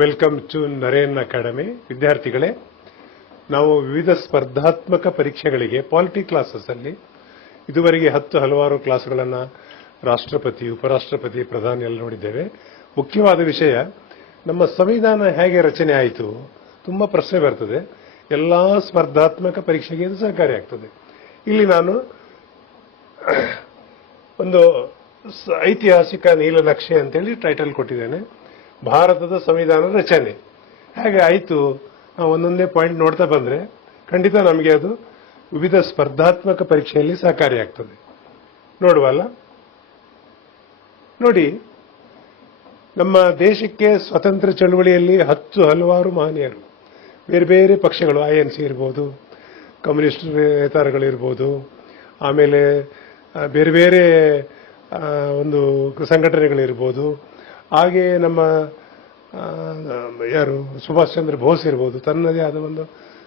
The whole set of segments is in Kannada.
Welcome to Naren academy. ವಿದ್ಯಾರ್ಥಿಗಳೇ, ನಾವು ವಿವಿಧ ಸ್ಪರ್ಧಾತ್ಮಕ ಪರೀಕ್ಷೆಗಳಿಗೆ ಪಾಲಿಟಿ ಕ್ಲಾಸಸ್ ಅಲ್ಲಿ ಇದುವರೆಗೆ ಹಲವಾರು ಕ್ಲಾಸ್ಗಳನ್ನು ರಾಷ್ಟ್ರಪತಿ, ಉಪರಾಷ್ಟ್ರಪತಿ, ಪ್ರಧಾನಿ ಎಲ್ಲ ನೋಡಿದ್ದೇವೆ. ಮುಖ್ಯವಾದ ವಿಷಯ ನಮ್ಮ ಸಂವಿಧಾನ ಹೇಗೆ ರಚನೆ ಆಯಿತು. ತುಂಬಾ ಪ್ರಶ್ನೆ ಬರ್ತದೆ. ಎಲ್ಲಾ ಸ್ಪರ್ಧಾತ್ಮಕ ಪರೀಕ್ಷೆಗೆ ಇದು ಸಹಕಾರಿಯಾಗ್ತದೆ. ಇಲ್ಲಿ ನಾನು ಒಂದು ಐತಿಹಾಸಿಕ ನೀಲನಕ್ಷೆ ಅಂತೇಳಿ ಟೈಟಲ್ ಕೊಟ್ಟಿದ್ದೇನೆ. ಭಾರತದ ಸಂವಿಧಾನ ರಚನೆ ಹೇಗೆ ಆಯಿತು, ನಾವು ಒಂದೊಂದೇ ಪಾಯಿಂಟ್ ನೋಡ್ತಾ ಬಂದ್ರೆ ಖಂಡಿತ ನಮಗೆ ಅದು ವಿವಿಧ ಸ್ಪರ್ಧಾತ್ಮಕ ಪರೀಕ್ಷೆಯಲ್ಲಿ ಸಹಕಾರಿಯಾಗ್ತದೆ. ನೋಡುವಲ್ಲ, ನೋಡಿ, ನಮ್ಮ ದೇಶಕ್ಕೆ ಸ್ವತಂತ್ರ ಚಳವಳಿಯಲ್ಲಿ ಹಲವಾರು ಮಹನೀಯರು, ಬೇರೆ ಬೇರೆ ಪಕ್ಷಗಳು, INC ಇರ್ಬೋದು, ಕಮ್ಯುನಿಸ್ಟ್ ನೇತಾರಗಳಿರ್ಬೋದು, ಆಮೇಲೆ ಬೇರೆ ಬೇರೆ ಒಂದು ಸಂಘಟನೆಗಳಿರ್ಬೋದು, ಹಾಗೆ ನಮ್ಮ ಸುಭಾಷ್ ಚಂದ್ರ ಬೋಸ್ ಇರ್ಬೋದು, ತನ್ನದೇ ಆದ ಒಂದು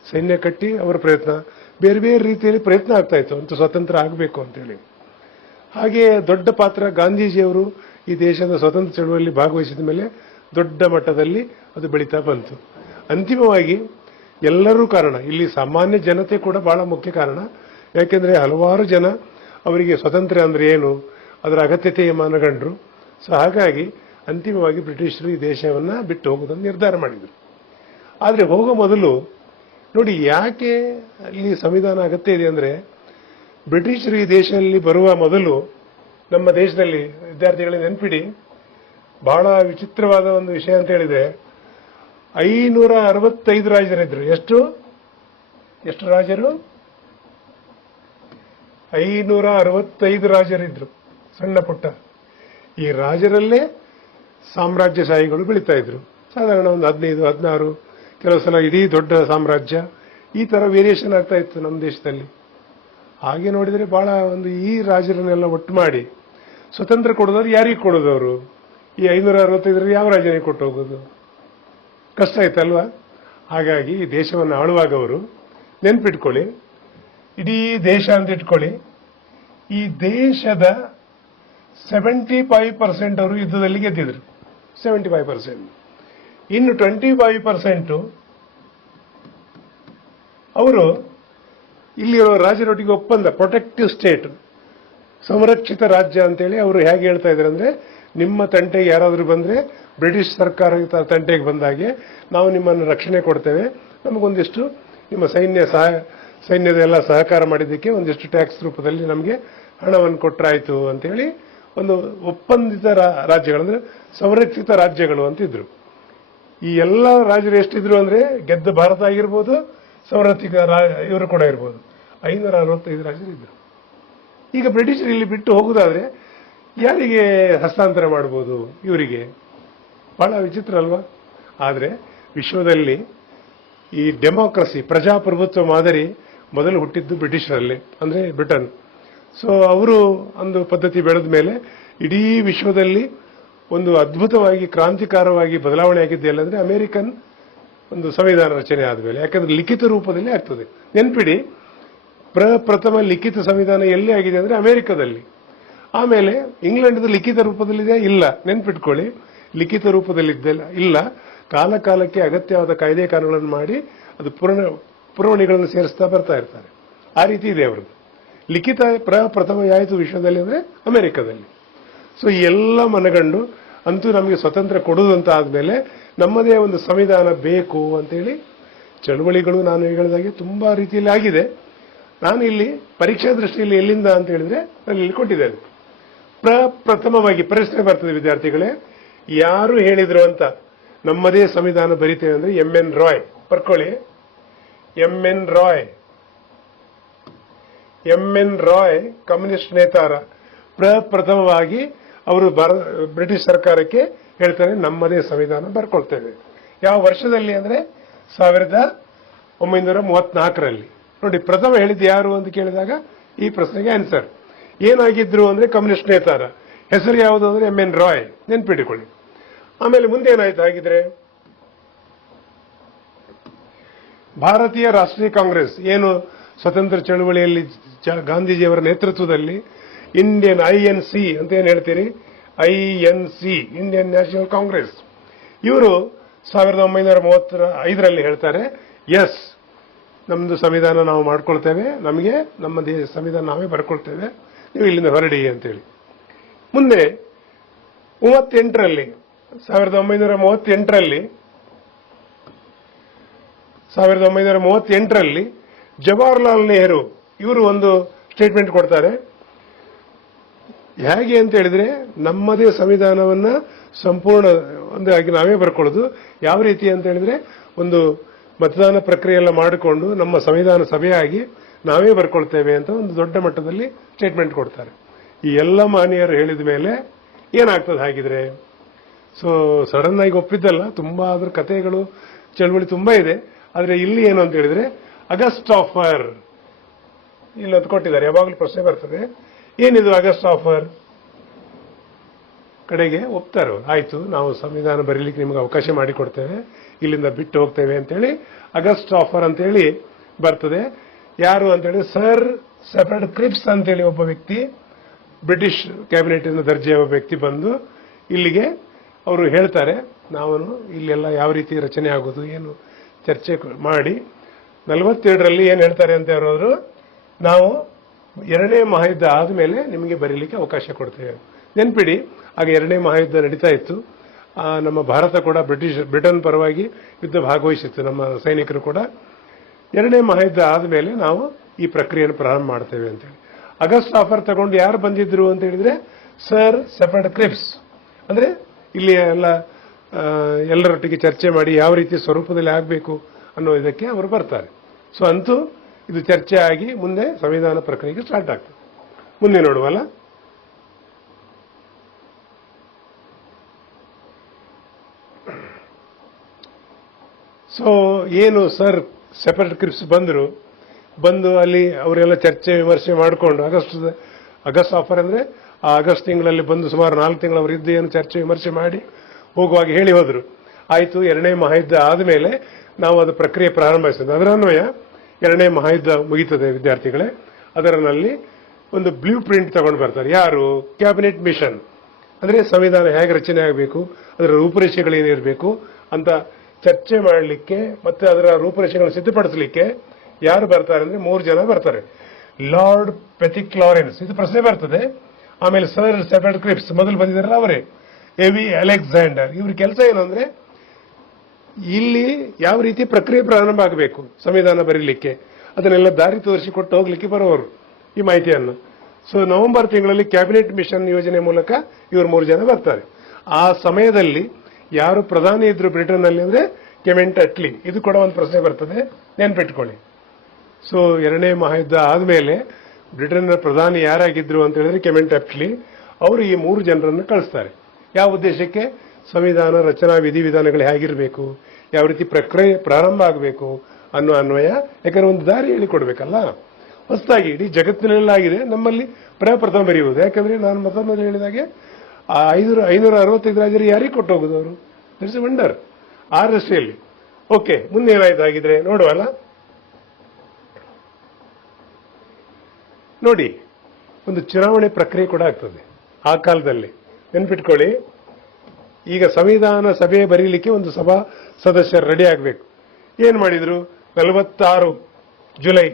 ಸೈನ್ಯ ಕಟ್ಟಿ ಅವರ ಪ್ರಯತ್ನ, ಬೇರೆ ಬೇರೆ ರೀತಿಯಲ್ಲಿ ಪ್ರಯತ್ನ ಆಗ್ತಾ ಇತ್ತು ಅಂತ ಸ್ವತಂತ್ರ ಆಗಬೇಕು ಅಂತೇಳಿ. ಹಾಗೆ ದೊಡ್ಡ ಪಾತ್ರ ಗಾಂಧೀಜಿಯವರು ಈ ದೇಶದ ಸ್ವತಂತ್ರ ಚಳವಳಿಯಲ್ಲಿ ಭಾಗವಹಿಸಿದ ಮೇಲೆ ದೊಡ್ಡ ಮಟ್ಟದಲ್ಲಿ ಅದು ಬೆಳೀತಾ ಬಂತು. ಅಂತಿಮವಾಗಿ ಎಲ್ಲರೂ ಕಾರಣ, ಇಲ್ಲಿ ಸಾಮಾನ್ಯ ಜನತೆ ಕೂಡ ಬಹಳ ಮುಖ್ಯ ಕಾರಣ. ಯಾಕೆಂದ್ರೆ ಹಲವಾರು ಜನ ಅವರಿಗೆ ಸ್ವತಂತ್ರ ಅಂದ್ರೆ ಏನು, ಅದರ ಅಗತ್ಯತೆಯ ಮನಗಂಡ್ರು. ಸೊ ಹಾಗಾಗಿ ಅಂತಿಮವಾಗಿ ಬ್ರಿಟಿಷರು ಈ ದೇಶವನ್ನ ಬಿಟ್ಟು ಹೋಗೋದನ್ನು ನಿರ್ಧಾರ ಮಾಡಿದರು. ಆದರೆ ಹೋಗೋ ಮೊದಲು ನೋಡಿ, ಯಾಕೆ ಇಲ್ಲಿ ಸಂವಿಧಾನ ಅಗತ್ಯ ಇದೆ ಅಂದ್ರೆ, ಬ್ರಿಟಿಷರು ಈ ದೇಶದಲ್ಲಿ ಬರುವ ಮೊದಲು ನಮ್ಮ ದೇಶದಲ್ಲಿ, ವಿದ್ಯಾರ್ಥಿಗಳಿಗೆ ನೆನ್ಪಿಡಿ, ಬಹಳ ವಿಚಿತ್ರವಾದ ಒಂದು ವಿಷಯ ಅಂತ ಹೇಳಿದ್ರೆ 565 ರಾಜರಿದ್ರು. ಎಷ್ಟು ರಾಜರು? 565 ರಾಜರಿದ್ರು, ಸಣ್ಣ ಪುಟ್ಟ. ಈ ರಾಜರಲ್ಲೇ ಸಾಮ್ರಾಜ್ಯಶಾಹಿಗಳು ಬೆಳೀತಾ ಇದ್ರು. ಸಾಧಾರಣ ಒಂದು 15, 16, ಕೆಲವು ಸಲ ಇಡೀ ದೊಡ್ಡ ಸಾಮ್ರಾಜ್ಯ, ಈ ತರ ವೇರಿಯೇಷನ್ ಆಗ್ತಾ ಇತ್ತು ನಮ್ಮ ದೇಶದಲ್ಲಿ. ಹಾಗೆ ನೋಡಿದ್ರೆ ಬಹಳ ಒಂದು ಈ ರಾಜರನ್ನೆಲ್ಲ ಒಟ್ಟು ಮಾಡಿ ಸ್ವತಂತ್ರ ಕೊಡೋದಾದ್ರೆ ಯಾರಿಗೆ ಕೊಡೋದವರು? ಈ 565 ಯಾವ ರಾಜನಿಗೆ ಕೊಟ್ಟು ಹೋಗೋದು? ಕಷ್ಟ ಆಯ್ತಲ್ವಾ? ಹಾಗಾಗಿ ಈ ದೇಶವನ್ನು ಆಳುವಾಗ ಅವರು ನೆನ್ಪಿಟ್ಕೊಳ್ಳಿ, ಇಡೀ ದೇಶ ಅಂತ ಇಟ್ಕೊಳ್ಳಿ, ಈ ದೇಶದ 75% ಅವರು ಯುದ್ಧದಲ್ಲಿ ಗೆದ್ದಿದ್ರು. 75%. ಇನ್ನು 25% ಅವರು ಇಲ್ಲಿರೋ ರಾಜರೊಟ್ಟಿಗೆ ಒಪ್ಪಂದ, ಪ್ರೊಟೆಕ್ಟಿವ್ ಸ್ಟೇಟ್, ಸಂರಕ್ಷಿತ ರಾಜ್ಯ ಅಂತೇಳಿ ಅವರು ಹೇಗೆ ಹೇಳ್ತಾ ಇದ್ದಾರೆ ಅಂದ್ರೆ, ನಿಮ್ಮ ತಂಟೆಗೆ ಯಾರಾದರೂ ಬಂದ್ರೆ, ಬ್ರಿಟಿಷ್ ಸರ್ಕಾರ ತಂಟೆಗೆ ಬಂದಾಗೆ ನಾವು ನಿಮ್ಮನ್ನು ರಕ್ಷಣೆ ಕೊಡ್ತೇವೆ, ನಮಗೊಂದಿಷ್ಟು ನಿಮ್ಮ ಸೈನ್ಯದ ಎಲ್ಲ ಸಹಕಾರ ಮಾಡಿದ್ದಕ್ಕೆ ಒಂದಿಷ್ಟು ಟ್ಯಾಕ್ಸ್ ರೂಪದಲ್ಲಿ ನಮಗೆ ಹಣವನ್ನು ಕೊಟ್ಟರಾಯ್ತು ಅಂತೇಳಿ ಒಂದು ಒಪ್ಪಂದಿತ ರಾಜ್ಯಗಳಂದ್ರೆ ಸಂರಕ್ಷಿತ ರಾಜ್ಯಗಳು ಅಂತಿದ್ರು. ಈ ಎಲ್ಲ ರಾಜರು ಎಷ್ಟಿದ್ರು ಅಂದ್ರೆ, ಗೆದ್ದ ಭಾರತ ಆಗಿರ್ಬೋದು, ಸಂರಕ್ಷಿತ ಇವರು ಕೂಡ ಇರ್ಬೋದು, 565 ರಾಜರು ಇದ್ರು. ಈಗ ಬ್ರಿಟಿಷರು ಇಲ್ಲಿ ಬಿಟ್ಟು ಹೋಗುದಾದ್ರೆ ಯಾರಿಗೆ ಹಸ್ತಾಂತರ ಮಾಡಬಹುದು? ಇವರಿಗೆ. ಬಹಳ ವಿಚಿತ್ರ ಅಲ್ವಾ? ಆದ್ರೆ ವಿಶ್ವದಲ್ಲಿ ಈ ಡೆಮೋಕ್ರಸಿ, ಪ್ರಜಾಪ್ರಭುತ್ವ ಮಾದರಿ ಮೊದಲು ಹುಟ್ಟಿದ್ದು ಬ್ರಿಟಿಷರಲ್ಲಿ, ಅಂದ್ರೆ ಬ್ರಿಟನ್. ಸೊ ಅವರು ಒಂದು ಪದ್ಧತಿ ಬೆಳೆದ ಮೇಲೆ ಇಡೀ ವಿಶ್ವದಲ್ಲಿ ಒಂದು ಅದ್ಭುತವಾಗಿ, ಕ್ರಾಂತಿಕಾರವಾಗಿ ಬದಲಾವಣೆ ಆಗಿದ್ದೆ ಅಂದ್ರೆ ಅಮೆರಿಕನ್ ಒಂದು ಸಂವಿಧಾನ ರಚನೆ ಆದ್ಮೇಲೆ. ಯಾಕಂದ್ರೆ ಲಿಖಿತ ರೂಪದಲ್ಲಿ ಆಗ್ತದೆ. ನೆನ್ಪಿಡಿ, ಪ್ರಥಮ ಲಿಖಿತ ಸಂವಿಧಾನ ಎಲ್ಲಿ ಆಗಿದೆ ಅಂದ್ರೆ ಅಮೆರಿಕದಲ್ಲಿ. ಆಮೇಲೆ ಇಂಗ್ಲೆಂಡ್ ಲಿಖಿತ ರೂಪದಲ್ಲಿದೆ ಇಲ್ಲ, ನೆನ್ಪಿಟ್ಕೊಳ್ಳಿ, ಲಿಖಿತ ರೂಪದಲ್ಲಿದ್ದಲ್ಲ ಇಲ್ಲ. ಕಾಲ ಕಾಲಕ್ಕೆ ಅಗತ್ಯವಾದ ಕಾಯ್ದೆ ಕಾನೂನುಗಳನ್ನು ಮಾಡಿ ಅದು ಪುರವಣಿಗಳನ್ನು ಸೇರಿಸ್ತಾ ಬರ್ತಾ ಇರ್ತಾರೆ. ಆ ರೀತಿ ಇದೆ ಅವರದ್ದು. ಲಿಖಿತ ಪ್ರಥಮ ಆಯಿತು ವಿಶ್ವದಲ್ಲಿ ಅಂದ್ರೆ ಅಮೆರಿಕದಲ್ಲಿ. ಸೊ ಎಲ್ಲ ಮನಗಂಡು ಅಂತೂ ನಮಗೆ ಸ್ವತಂತ್ರ ಕೊಡುವುದಂತ ಆದ್ಮೇಲೆ ನಮ್ಮದೇ ಒಂದು ಸಂವಿಧಾನ ಬೇಕು ಅಂತೇಳಿ ಚಳವಳಿಗಳು, ನಾನು ಹೇಳಿದಾಗೆ ತುಂಬಾ ರೀತಿಯಲ್ಲಿ ಆಗಿದೆ. ನಾನು ಇಲ್ಲಿ ಪರೀಕ್ಷಾ ದೃಷ್ಟಿಯಲ್ಲಿ ಎಲ್ಲಿಂದ ಅಂತ ಹೇಳಿದ್ರೆ ನಾನು ಇಲ್ಲಿ ಕೊಟ್ಟಿದ್ದೇನೆ. ಪ್ರಥಮವಾಗಿ ಪ್ರಶ್ನೆ ಬರ್ತದೆ, ವಿದ್ಯಾರ್ಥಿಗಳೇ, ಯಾರು ಹೇಳಿದ್ರು ಅಂತ ನಮ್ಮದೇ ಸಂವಿಧಾನ ಬರೀತೇವೆ ಅಂದ್ರೆ MN ರಾಯ್. ಬರ್ಕೊಳ್ಳಿ, MN ರಾಯ್ ಕಮ್ಯುನಿಸ್ಟ್ ನೇತಾರ. ಪ್ರಥಮವಾಗಿ ಅವರು ಬ್ರಿಟಿಷ್ ಸರ್ಕಾರಕ್ಕೆ ಹೇಳ್ತಾರೆ, ನಮ್ಮದೇ ಸಂವಿಧಾನ ಬರ್ಕೊಳ್ತೇವೆ. ಯಾವ ವರ್ಷದಲ್ಲಿ ಅಂದ್ರೆ 1934ರಲ್ಲಿ. ನೋಡಿ, ಪ್ರಥಮ ಹೇಳಿದ್ದು ಯಾರು ಅಂತ ಕೇಳಿದಾಗ ಈ ಪ್ರಶ್ನೆಗೆ ಆನ್ಸರ್ ಏನಾಗಿದ್ರು ಅಂದ್ರೆ ಕಮ್ಯುನಿಸ್ಟ್ ನೇತಾರ. ಹೆಸರು ಯಾವುದು ಅಂದ್ರೆ MN ರಾಯ್, ನೆನ್ಪಿಟ್ಟುಕೊಳ್ಳಿ. ಆಮೇಲೆ ಮುಂದೆ ಏನಾಯ್ತು ಆಗಿದ್ರೆ, ಭಾರತೀಯ ರಾಷ್ಟ್ರೀಯ ಕಾಂಗ್ರೆಸ್ ಏನು ಸ್ವತಂತ್ರ ಚಳವಳಿಯಲ್ಲಿ ಗಾಂಧೀಜಿಯವರ ನೇತೃತ್ವದಲ್ಲಿ ಇಂಡಿಯನ್ INC ಅಂತ ಏನ್ ಹೇಳ್ತೀರಿ, INC, ಇಂಡಿಯನ್ ನ್ಯಾಷನಲ್ ಕಾಂಗ್ರೆಸ್, ಇವರು 1935ರಲ್ಲಿ ಹೇಳ್ತಾರೆ, ಎಸ್ ನಮ್ದು ಸಂವಿಧಾನ ನಾವು ಮಾಡ್ಕೊಳ್ತೇವೆ, ನಮಗೆ ನಮ್ಮ ಸಂವಿಧಾನ ನಾವೇ ಬರ್ಕೊಳ್ತೇವೆ, ನೀವು ಇಲ್ಲಿಂದ ಹೊರಡಿ ಅಂತೇಳಿ. ಮುಂದೆ 1938ರಲ್ಲಿ ಜವಾಹರ್ಲಾಲ್ ನೆಹರು ಇವರು ಒಂದು ಸ್ಟೇಟ್ಮೆಂಟ್ ಕೊಡ್ತಾರೆ. ಹೇಗೆ ಅಂತ ಹೇಳಿದ್ರೆ, ನಮ್ಮದೇ ಸಂವಿಧಾನವನ್ನ ಸಂಪೂರ್ಣ ಒಂದಾಗಿ ನಾವೇ ಬರ್ಕೊಳ್ಳೋದು. ಯಾವ ರೀತಿ ಅಂತ ಹೇಳಿದ್ರೆ, ಒಂದು ಮತದಾನ ಪ್ರಕ್ರಿಯೆ ಎಲ್ಲ ಮಾಡಿಕೊಂಡು ನಮ್ಮ ಸಂವಿಧಾನ ಸಭೆಯಾಗಿ ನಾವೇ ಬರ್ಕೊಳ್ತೇವೆ ಅಂತ ಒಂದು ದೊಡ್ಡ ಮಟ್ಟದಲ್ಲಿ ಸ್ಟೇಟ್ಮೆಂಟ್ ಕೊಡ್ತಾರೆ. ಈ ಎಲ್ಲ ಮಾನ್ಯರು ಹೇಳಿದ ಮೇಲೆ ಏನಾಗ್ತದೆ ಹಾಗಿದ್ರೆ? ಸೊ ಸಡನ್ ಆಗಿ ಒಪ್ಪಿದ್ದಲ್ಲ, ತುಂಬಾ ಅದ್ರ ಕಥೆಗಳು ಚಳವಳಿ ತುಂಬಾ ಇದೆ. ಆದ್ರೆ ಇಲ್ಲಿ ಏನು ಅಂತ ಹೇಳಿದ್ರೆ, ಆಗಸ್ಟ್ ಆಫರ್ ಇಲ್ಲೊಂದು ಕೊಟ್ಟಿದ್ದಾರೆ. ಯಾವಾಗಲೂ ಪ್ರಶ್ನೆ ಬರ್ತದೆ, ಏನಿದು ಆಗಸ್ಟ್ ಆಫರ್? ಕಡೆಗೆ ಒಪ್ತಾರೆ, ಆಯ್ತು ನಾವು ಸಂವಿಧಾನ ಬರೀಲಿಕ್ಕೆ ನಿಮ್ಗೆ ಅವಕಾಶ ಮಾಡಿಕೊಡ್ತೇವೆ, ಇಲ್ಲಿಂದ ಬಿಟ್ಟು ಹೋಗ್ತೇವೆ ಅಂತೇಳಿ ಆಗಸ್ಟ್ ಆಫರ್ ಅಂತೇಳಿ ಬರ್ತದೆ. ಯಾರು ಅಂತೇಳಿ ಸರ್ ಸೆಫರ್ಡ್ ಕ್ರಿಪ್ಸ್ ಅಂತೇಳಿ ಒಬ್ಬ ವ್ಯಕ್ತಿ, ಬ್ರಿಟಿಷ್ ಕ್ಯಾಬಿನೆಟ್ ದರ್ಜೆಯ ಒಬ್ಬ ವ್ಯಕ್ತಿ ಬಂದು ಇಲ್ಲಿಗೆ ಅವರು ಹೇಳ್ತಾರೆ, ನಾವು ಇಲ್ಲೆಲ್ಲ ಯಾವ ರೀತಿ ರಚನೆ ಆಗೋದು ಏನು ಚರ್ಚೆ ಮಾಡಿ 47ರಲ್ಲಿ ಏನ್ ಹೇಳ್ತಾರೆ ಅಂತ ಅವರು, ನಾವು ಎರಡನೇ ಮಹಾಯುದ್ಧ ಆದ್ಮೇಲೆ ನಿಮಗೆ ಬರೀಲಿಕ್ಕೆ ಅವಕಾಶ ಕೊಡ್ತೇವೆ. ನೆನ್ಪಿಡಿ, ಆಗ ಎರಡನೇ ಮಹಾಯುದ್ಧ ನಡೀತಾ ಇತ್ತು. ನಮ್ಮ ಭಾರತ ಕೂಡ ಬ್ರಿಟನ್ ಪರವಾಗಿ ಯುದ್ಧ ಭಾಗವಹಿಸಿತ್ತು, ನಮ್ಮ ಸೈನಿಕರು ಕೂಡ. ಎರಡನೇ ಮಹಾಯುದ್ಧ ಆದ್ಮೇಲೆ ನಾವು ಈ ಪ್ರಕ್ರಿಯೆಯನ್ನು ಪ್ರಾರಂಭ ಮಾಡ್ತೇವೆ ಅಂತೇಳಿ ಆಗಸ್ಟ್ ಆಫರ್ ತಗೊಂಡು ಯಾರು ಬಂದಿದ್ರು ಅಂತ ಹೇಳಿದ್ರೆ, ಸರ್ ಸೆಫರ್ಡ್ ಕ್ರಿಪ್ಸ್. ಅಂದ್ರೆ ಇಲ್ಲಿ ಎಲ್ಲರೊಟ್ಟಿಗೆ ಚರ್ಚೆ ಮಾಡಿ ಯಾವ ರೀತಿ ಸ್ವರೂಪದಲ್ಲಿ ಆಗಬೇಕು ಅನ್ನೋ ಇದಕ್ಕೆ ಅವರು ಬರ್ತಾರೆ. ಸೊ ಅಂತೂ ಇದು ಚರ್ಚೆ ಆಗಿ ಮುಂದೆ ಸಂವಿಧಾನ ಪ್ರಕ್ರಿಯೆಗೆ ಸ್ಟಾರ್ಟ್ ಆಗ್ತದೆ. ಮುಂದೆ ನೋಡುವಲ್ಲ. ಸೊ ಏನು ಸರ್ ಸೆಪರೇಟ್ ಕ್ರಿಪ್ಸ್ ಬಂದು ಅಲ್ಲಿ ಅವರೆಲ್ಲ ಚರ್ಚೆ ವಿಮರ್ಶೆ ಮಾಡಿಕೊಂಡು ಆಗಸ್ಟ್ ಆಫರ್ ಅಂದ್ರೆ ಆ ಆಗಸ್ಟ್ ತಿಂಗಳಲ್ಲಿ ಬಂದು ಸುಮಾರು 4 ತಿಂಗಳು ಅವರು ಇದ್ದು ಏನು ಚರ್ಚೆ ವಿಮರ್ಶೆ ಮಾಡಿ ಹೋಗುವಾಗ ಹೇಳಿ ಹೋದ್ರು, ಆಯ್ತು ಎರಡನೇ ಮಹಾಯುದ್ಧ ಆದ್ಮೇಲೆ ನಾವು ಅದು ಪ್ರಕ್ರಿಯೆ ಪ್ರಾರಂಭಿಸಿದ್ವಿ. ಅದರ ಅನ್ವಯ ಎರಡನೇ ಮಹಾಯುದ್ಧ ಮುಗೀತದೆ ವಿದ್ಯಾರ್ಥಿಗಳೇ. ಅದರಲ್ಲಿ ಒಂದು ಬ್ಲೂ ಪ್ರಿಂಟ್ ತಗೊಂಡು ಬರ್ತಾರೆ. ಯಾರು? Cabinet mission. ಅಂದ್ರೆ ಸಂವಿಧಾನ ಹೇಗೆ ರಚನೆ ಆಗಬೇಕು, ಅದರ ರೂಪುರೇಷೆಗಳೇನಿರಬೇಕು ಅಂತ ಚರ್ಚೆ ಮಾಡಲಿಕ್ಕೆ ಮತ್ತೆ ಅದರ ರೂಪುರೇಷೆಗಳನ್ನು ಸಿದ್ಧಪಡಿಸಲಿಕ್ಕೆ ಯಾರು ಬರ್ತಾರೆ ಅಂದ್ರೆ 3 ಜನ ಬರ್ತಾರೆ. ಲಾರ್ಡ್ ಪೆಥಿಕ್ ಲಾರೆನ್ಸ್, ಇದು ಪ್ರಶ್ನೆ ಬರ್ತದೆ. ಆಮೇಲೆ ಸರ್ ಸೆಫರ್ಡ್ ಕ್ರಿಪ್ಸ್ ಮೊದಲು ಬಂದಿದ್ದಾರಲ್ಲ ಅವರೇ, ಎವಿ ಅಲೆಕ್ಸಾಂಡರ್. ಇವ್ರ ಕೆಲಸ ಏನು ಅಂದ್ರೆ, ಇಲ್ಲಿ ಯಾವ ರೀತಿ ಪ್ರಕ್ರಿಯೆ ಪ್ರಾರಂಭ ಆಗಬೇಕು ಸಂವಿಧಾನ ಬರೀಲಿಕ್ಕೆ ಅದನ್ನೆಲ್ಲ ದಾರಿ ತೋರಿಸಿಕೊಟ್ಟು ಹೋಗ್ಲಿಕ್ಕೆ ಬರೋರು ಈ ಮಾಹಿತಿಯನ್ನು. ಸೊ ನವೆಂಬರ್ ತಿಂಗಳಲ್ಲಿ ಕ್ಯಾಬಿನೆಟ್ ಮಿಷನ್ ಯೋಜನೆ ಮೂಲಕ ಇವರು 3 ಜನ ಬರ್ತಾರೆ. ಆ ಸಮಯದಲ್ಲಿ ಯಾರು ಪ್ರಧಾನಿ ಇದ್ರು ಬ್ರಿಟನ್ ನಲ್ಲಿ ಅಂದ್ರೆ ಕೆಮೆಂಟ್ ಅಟ್ಲಿ. ಇದು ಕೂಡ ಒಂದು ಪ್ರಶ್ನೆ ಬರ್ತದೆ, ನೆನ್ಪಿಟ್ಕೊಳ್ಳಿ. ಸೊ ಎರಡನೇ ಮಹಾಯುದ್ಧ ಆದ್ಮೇಲೆ ಬ್ರಿಟನ್ನ ಪ್ರಧಾನಿ ಯಾರಾಗಿದ್ರು ಅಂತ ಹೇಳಿದ್ರೆ ಕೆಮೆಂಟ್ ಅಟ್ಲಿ. ಅವರು ಈ 3 ಜನರನ್ನು ಕಳಿಸ್ತಾರೆ. ಯಾವ ಉದ್ದೇಶಕ್ಕೆ? ಸಂವಿಧಾನ ರಚನಾ ವಿಧಿವಿಧಾನಗಳು ಹೇಗಿರಬೇಕು, ಯಾವ ರೀತಿ ಪ್ರಕ್ರಿಯೆ ಪ್ರಾರಂಭ ಆಗಬೇಕು ಅನ್ನೋ ಅನ್ವಯ. ಯಾಕಂದ್ರೆ ಒಂದು ದಾರಿ ಹೇಳಿಕೊಡ್ಬೇಕಲ್ಲ. ಹೊಸದಾಗಿ ಇಡೀ ಜಗತ್ತಿನಲ್ಲಾಗಿದೆ, ನಮ್ಮಲ್ಲಿ ಪ್ರಥಮ ಬರೆಯುವುದು. ಯಾಕಂದ್ರೆ ನಾನು ಮೊದಲು ಹೇಳಿದಾಗೆ 565 ರಾಜರು ಯಾರಿಗೆ ಕೊಟ್ಟು ಹೋಗುದು ಅವರು? It's A wonder. ಆ ದೃಷ್ಟಿಯಲ್ಲಿ ಓಕೆ, ಮುಂದೆ ಏನಾಯ್ತು ಆಗಿದ್ರೆ ನೋಡುವಲ್ಲ. ನೋಡಿ, ಒಂದು ಚುನಾವಣೆ ಪ್ರಕ್ರಿಯೆ ಕೂಡ ಆಗ್ತದೆ ಆ ಕಾಲದಲ್ಲಿ, ನೆನ್ಪಿಟ್ಕೊಳ್ಳಿ. ಈಗ ಸಂವಿಧಾನ ಸಭೆ ಬರೀಲಿಕ್ಕೆ ಒಂದು ಸಭಾ ಸದಸ್ಯರು ರೆಡಿ ಆಗಬೇಕು. ಏನ್ ಮಾಡಿದ್ರು? 46 ಜುಲೈ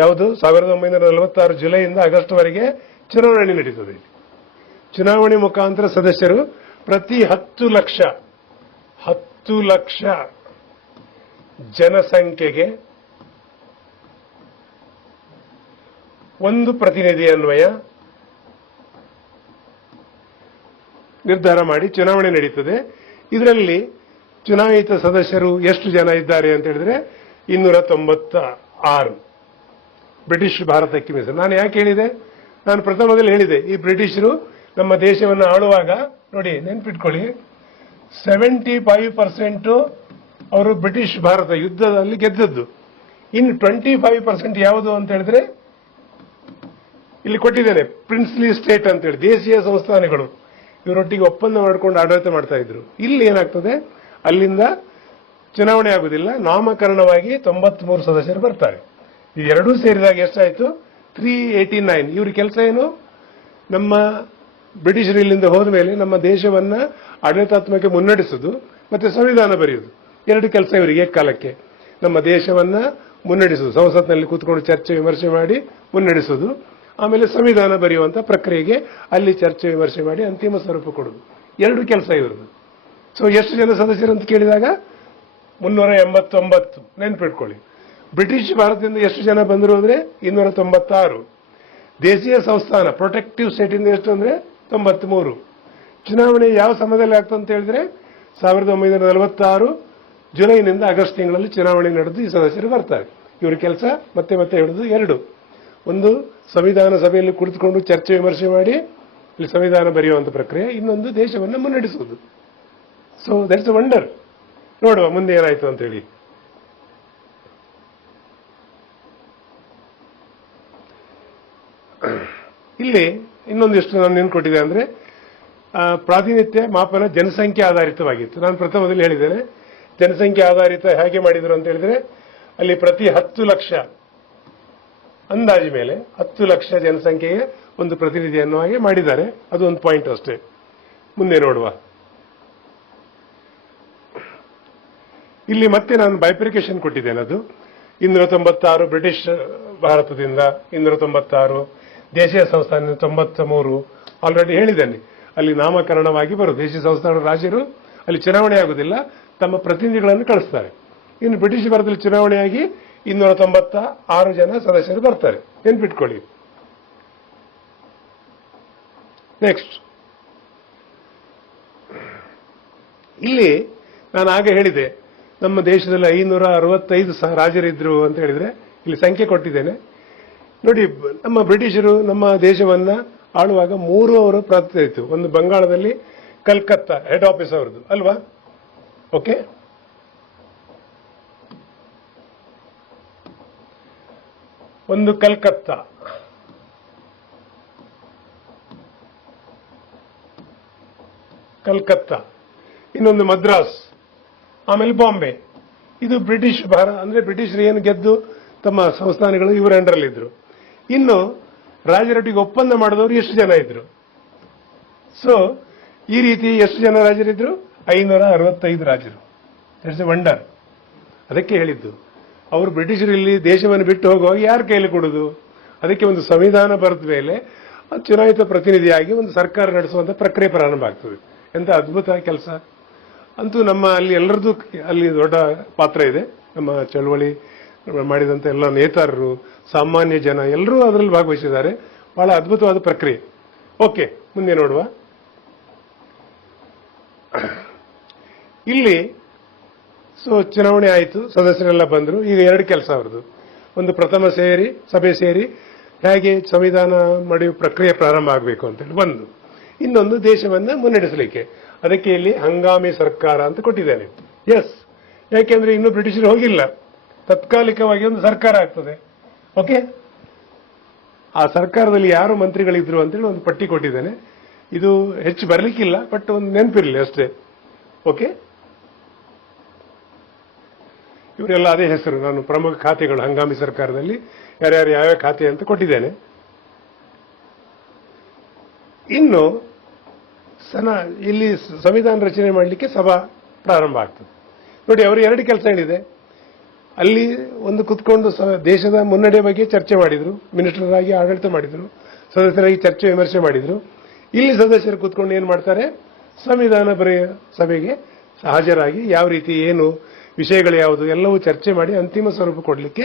ಯಾವುದು 1946 ಜುಲೈಯಿಂದ ಆಗಸ್ಟ್ ವರೆಗೆ ಚುನಾವಣೆ ನಡೀತದೆ. ಚುನಾವಣೆ ಮುಖಾಂತರ ಸದಸ್ಯರು ಪ್ರತಿ 10 ಲಕ್ಷ ಜನಸಂಖ್ಯೆಗೆ ಒಂದು ಪ್ರತಿನಿಧಿ ಅನ್ವಯ ನಿರ್ಧಾರ ಮಾಡಿ ಚುನಾವಣೆ ನಡೀತದೆ. ಇದರಲ್ಲಿ ಚುನಾಯಿತ ಸದಸ್ಯರು ಎಷ್ಟು ಜನ ಇದ್ದಾರೆ ಅಂತ ಹೇಳಿದ್ರೆ 296 ಬ್ರಿಟಿಷ್ ಭಾರತಕ್ಕೆ ಮೀಸಲು. ನಾನು ಯಾಕೆ ಹೇಳಿದೆ? ನಾನು ಪ್ರಥಮದಲ್ಲಿ ಹೇಳಿದೆ, ಈ ಬ್ರಿಟಿಷರು ನಮ್ಮ ದೇಶವನ್ನು ಆಳುವಾಗ ನೋಡಿ, ನೆನ್ಪಿಟ್ಕೊಳ್ಳಿ, 75% ಅವರು ಬ್ರಿಟಿಷ್ ಭಾರತ ಯುದ್ಧದಲ್ಲಿ ಗೆದ್ದದ್ದು. ಇನ್ನು 25% ಯಾವುದು ಅಂತ ಹೇಳಿದ್ರೆ ಇಲ್ಲಿ ಕೊಟ್ಟಿದ್ದೇನೆ, ಪ್ರಿನ್ಸ್ಲಿ ಸ್ಟೇಟ್ ಅಂತ ಹೇಳಿ ದೇಶೀಯ ಸಂಸ್ಥಾನಗಳು. ಇವರೊಟ್ಟಿಗೆ ಒಪ್ಪಂದ ಮಾಡಿಕೊಂಡು ಆಡಳಿತ ಮಾಡ್ತಾ ಇದ್ರು. ಇಲ್ಲಿ ಏನಾಗ್ತದೆ, ಅಲ್ಲಿಂದ ಚುನಾವಣೆ ಆಗುದಿಲ್ಲ, ನಾಮಕರಣವಾಗಿ 93 ಸದಸ್ಯರು ಬರ್ತಾರೆ. ಈ ಎರಡೂ ಸೇರಿದಾಗ ಎಷ್ಟಾಯ್ತು? 389. ಇವ್ರ ಕೆಲಸ ಏನು? ನಮ್ಮ ಬ್ರಿಟಿಷರು ಇಲ್ಲಿಂದ ಹೋದ ಮೇಲೆ ನಮ್ಮ ದೇಶವನ್ನ ಆಡಳಿತಾತ್ಮಕ ಮುನ್ನಡೆಸುವುದು ಮತ್ತೆ ಸಂವಿಧಾನ ಬರೆಯುವುದು ಎರಡು ಕೆಲಸ ಇವರಿಗೆ ಕಾಲಕ್ಕೆ. ನಮ್ಮ ದೇಶವನ್ನ ಮುನ್ನಡೆಸುವುದು, ಸಂಸತ್ನಲ್ಲಿ ಕೂತ್ಕೊಂಡು ಚರ್ಚೆ ವಿಮರ್ಶೆ ಮಾಡಿ ಮುನ್ನಡೆಸುವುದು, ಆಮೇಲೆ ಸಂವಿಧಾನ ಬರೆಯುವಂತ ಪ್ರಕ್ರಿಯೆಗೆ ಅಲ್ಲಿ ಚರ್ಚೆ ವಿಮರ್ಶೆ ಮಾಡಿ ಅಂತಿಮ ಸ್ವರೂಪ ಕೊಡುವುದು, ಎರಡು ಕೆಲಸ ಇವ್ರದ್ದು. ಸೊ ಎಷ್ಟು ಜನ ಸದಸ್ಯರು ಅಂತ ಕೇಳಿದಾಗ 389. ನೆನ್ಪಿಟ್ಕೊಳ್ಳಿ. ಬ್ರಿಟಿಷ್ ಭಾರತದಿಂದ ಎಷ್ಟು ಜನ ಬಂದರು ಅಂದ್ರೆ 296. ದೇಶೀಯ ಸಂಸ್ಥಾನ ಪ್ರೊಟೆಕ್ಟಿವ್ ಸ್ಟೇಟ್ ಇಂದ ಎಷ್ಟು ಅಂದ್ರೆ 93. ಚುನಾವಣೆ ಯಾವ ಸಮಯದಲ್ಲಿ ಆಗ್ತದೆ ಅಂತ ಹೇಳಿದ್ರೆ 1946 ಜುಲೈನಿಂದ ಆಗಸ್ಟ್ ತಿಂಗಳಲ್ಲಿ ಚುನಾವಣೆ ನಡೆದು ಈ ಸದಸ್ಯರು ಬರ್ತಾರೆ. ಇವ್ರ ಕೆಲಸ ಮತ್ತೆ ಮತ್ತೆ ಹೇಳುದು ಎರಡು. ಒಂದು ಸಂವಿಧಾನ ಸಭೆಯಲ್ಲಿ ಕುಳಿತುಕೊಂಡು ಚರ್ಚೆ ವಿಮರ್ಶೆ ಮಾಡಿ ಇಲ್ಲಿ ಸಂವಿಧಾನ ಬರೆಯುವಂತ ಪ್ರಕ್ರಿಯೆ, ಇನ್ನೊಂದು ದೇಶವನ್ನು ಮುನ್ನಡೆಸುವುದು. So that's a wonder. ನೋಡುವ ಮುಂದೆ ಏನಾಯ್ತು ಅಂತ ಹೇಳಿ. ಇಲ್ಲಿ ಇನ್ನೊಂದಿಷ್ಟು ನಾನು ನೆನ್ಕೊಟ್ಟಿದೆ ಅಂದ್ರೆ ಪ್ರಾತಿನಿಧ್ಯ ಮಾಪನ ಜನಸಂಖ್ಯೆ ಆಧಾರಿತವಾಗಿತ್ತು. ನಾನು ಪ್ರಥಮದಲ್ಲಿ ಹೇಳಿದ್ದೇನೆ ಜನಸಂಖ್ಯೆ ಆಧಾರಿತ ಹೇಗೆ ಮಾಡಿದ್ರು ಅಂತ ಹೇಳಿದ್ರೆ ಅಲ್ಲಿ ಪ್ರತಿ 10 ಲಕ್ಷ ಅಂದಾಜು ಮೇಲೆ 10 ಲಕ್ಷ ಜನಸಂಖ್ಯೆಗೆ ಒಂದು ಪ್ರತಿನಿಧಿಯನ್ನು ಹಾಗೆ ಮಾಡಿದ್ದಾರೆ. ಅದು ಒಂದು ಪಾಯಿಂಟ್ ಅಷ್ಟೇ. ಮುಂದೆ ನೋಡುವ. ಇಲ್ಲಿ ಮತ್ತೆ ನಾನು ಬೈಫರ್ಕೇಶನ್ ಕೊಟ್ಟಿದ್ದೇನೆ. ಅದು 296 ಬ್ರಿಟಿಷ್ ಭಾರತದಿಂದ, 296 ದೇಶೀಯ ಸಂಸ್ಥಾನ 93. ಆಲ್ರೆಡಿ ಹೇಳಿದ್ದೇನೆ ಅಲ್ಲಿ ನಾಮಕರಣವಾಗಿ ಬರು ದೇಶೀಯ ಸಂಸ್ಥಾನದ ರಾಜರು ಅಲ್ಲಿ ಚುನಾವಣೆ ಆಗುವುದಿಲ್ಲ, ತಮ್ಮ ಪ್ರತಿನಿಧಿಗಳನ್ನು ಕಳಿಸ್ತಾರೆ. ಇನ್ನು ಬ್ರಿಟಿಷ್ ಭಾರತದಲ್ಲಿ ಚುನಾವಣೆಯಾಗಿ 296 ಜನ ಸದಸ್ಯರು ಬರ್ತಾರೆ. ನೆನ್ಪಿಟ್ಕೊಳ್ಳಿ. ನೆಕ್ಸ್ಟ್, ಇಲ್ಲಿ ನಾನು ಆಗ ಹೇಳಿದೆ ನಮ್ಮ ದೇಶದಲ್ಲಿ 565 ರಾಜರಿದ್ರು ಅಂತ ಹೇಳಿದ್ರೆ ಇಲ್ಲಿ ಸಂಖ್ಯೆ ಕೊಟ್ಟಿದ್ದೇನೆ ನೋಡಿ. ನಮ್ಮ ಬ್ರಿಟಿಷರು ನಮ್ಮ ದೇಶವನ್ನ ಆಳುವಾಗ 3 ಅವರ ಪ್ರಾಂತ್ಯ ಇತ್ತು. ಒಂದು ಬಂಗಾಳದಲ್ಲಿ ಕಲ್ಕತ್ತಾ ಹೆಡ್ ಆಫೀಸ್ ಅವರದ್ದು ಅಲ್ವಾ, ಓಕೆ. ಒಂದು ಕಲ್ಕತ್ತಾ, ಇನ್ನೊಂದು ಮದ್ರಾಸ್, ಆಮೇಲೆ ಬಾಂಬೆ. ಇದು ಬ್ರಿಟಿಷ್ ಭಾರತ ಅಂದ್ರೆ ಬ್ರಿಟಿಷರು ಏನು ಗೆದ್ದು ತಮ್ಮ ಸಂಸ್ಥಾನಗಳು ಇವರ ಅಂಡರಲ್ಲಿದ್ರು. ಇನ್ನು ರಾಜರೊಟ್ಟಿಗೆ ಒಪ್ಪಂದ ಮಾಡಿದವರು ಎಷ್ಟು ಜನ ಇದ್ರು? ಸೊ ಈ ರೀತಿ ಎಷ್ಟು ಜನ ರಾಜರಿದ್ರು? 565 ರಾಜರು. That's A wonder. ಅದಕ್ಕೆ ಹೇಳಿದ್ದು ಅವರು ಬ್ರಿಟಿಷರು ಇಲ್ಲಿ ದೇಶವನ್ನು ಬಿಟ್ಟು ಹೋಗುವಾಗ ಯಾರ ಕೈಲಿ ಕೊಡುದು? ಅದಕ್ಕೆ ಒಂದು ಸಂವಿಧಾನ ಬರೆದ ಮೇಲೆ ಚುನಾಯಿತ ಪ್ರತಿನಿಧಿಯಾಗಿ ಒಂದು ಸರ್ಕಾರ ನಡೆಸುವಂತ ಪ್ರಕ್ರಿಯೆ ಪ್ರಾರಂಭ ಆಗ್ತದೆ. ಎಂತ ಅದ್ಭುತ ಕೆಲಸ. ಅಂತೂ ನಮ್ಮ ಅಲ್ಲಿ ಎಲ್ಲರದ್ದು ಅಲ್ಲಿ ದೊಡ್ಡ ಪಾತ್ರ ಇದೆ. ನಮ್ಮ ಚಳವಳಿ ಮಾಡಿದಂತ ಎಲ್ಲ ನೇತಾರರು, ಸಾಮಾನ್ಯ ಜನ ಎಲ್ಲರೂ ಅದರಲ್ಲಿ ಭಾಗವಹಿಸಿದ್ದಾರೆ. ಬಹಳ ಅದ್ಭುತವಾದ ಪ್ರಕ್ರಿಯೆ. ಓಕೆ, ಮುಂದೆ ನೋಡುವ. ಇಲ್ಲಿ ಚುನಾವಣೆ ಆಯಿತು, ಸದಸ್ಯರೆಲ್ಲ ಬಂದರು. ಈಗ ಎರಡು ಕೆಲಸ ಅವರದು. ಒಂದು ಪ್ರಥಮ ಸಭೆ ಸೇರಿ ಹೇಗೆ ಸಂವಿಧಾನ ಮಾಡುವ ಪ್ರಕ್ರಿಯೆ ಪ್ರಾರಂಭ ಆಗಬೇಕು ಅಂತೇಳಿ ಒಂದು. ಇನ್ನೊಂದು ದೇಶವನ್ನ ಮುನ್ನಡೆಸಲಿಕ್ಕೆ. ಅದಕ್ಕೆ ಇಲ್ಲಿ ಹಂಗಾಮಿ ಸರ್ಕಾರ ಅಂತ ಕೊಟ್ಟಿದ್ದೇನೆ. ಎಸ್, ಯಾಕೆಂದ್ರೆ ಇನ್ನು ಬ್ರಿಟಿಷರು ಹೋಗಿಲ್ಲ, ತಾತ್ಕಾಲಿಕವಾಗಿ ಒಂದು ಸರ್ಕಾರ ಆಗ್ತದೆ. ಓಕೆ, ಆ ಸರ್ಕಾರದಲ್ಲಿ ಯಾರು ಮಂತ್ರಿಗಳಿದ್ರು ಅಂತೇಳಿ ಒಂದು ಪಟ್ಟಿ ಕೊಟ್ಟಿದ್ದೇನೆ. ಇದು ಹೆಚ್ಚು ಬರಲಿಕ್ಕಿಲ್ಲ, ಬಟ್ ಒಂದು ನೆನಪಿರಲಿ ಅಷ್ಟೇ. ಓಕೆ, ಇವರೆಲ್ಲ ಅದೇ ಹೆಸರು. ನಾನು ಪ್ರಮುಖ ಖಾತೆಗಳು ಹಂಗಾಮಿ ಸರ್ಕಾರದಲ್ಲಿ ಯಾರ್ಯಾರು ಯಾವ್ಯಾವ ಖಾತೆ ಅಂತ ಕೊಟ್ಟಿದ್ದೇನೆ. ಇನ್ನು ಇಲ್ಲಿ ಸಂವಿಧಾನ ರಚನೆ ಮಾಡಲಿಕ್ಕೆ ಸಭಾ ಪ್ರಾರಂಭ ಆಗ್ತದೆ. ನೋಡಿ, ಅವರು ಎರಡು ಕೆಲಸ ಹೇಳಿದೆ. ಅಲ್ಲಿ ಒಂದು ಕುತ್ಕೊಂಡು ದೇಶದ ಮುನ್ನಡೆ ಬಗ್ಗೆ ಚರ್ಚೆ ಮಾಡಿದ್ರು, ಮಿನಿಸ್ಟರ್ ಆಗಿ ಆಡಳಿತ ಮಾಡಿದ್ರು, ಸದಸ್ಯರಾಗಿ ಚರ್ಚೆ ವಿಮರ್ಶೆ ಮಾಡಿದ್ರು. ಇಲ್ಲಿ ಸದಸ್ಯರು ಕುತ್ಕೊಂಡು ಏನ್ ಮಾಡ್ತಾರೆ? ಸಂವಿಧಾನ ಬರೆಯ ಸಭೆಗೆ ಹಾಜರಾಗಿ ಯಾವ ರೀತಿ ಏನು ವಿಷಯಗಳು ಯಾವುದು ಎಲ್ಲವೂ ಚರ್ಚೆ ಮಾಡಿ ಅಂತಿಮ ಸ್ವರೂಪ ಕೊಡಲಿಕ್ಕೆ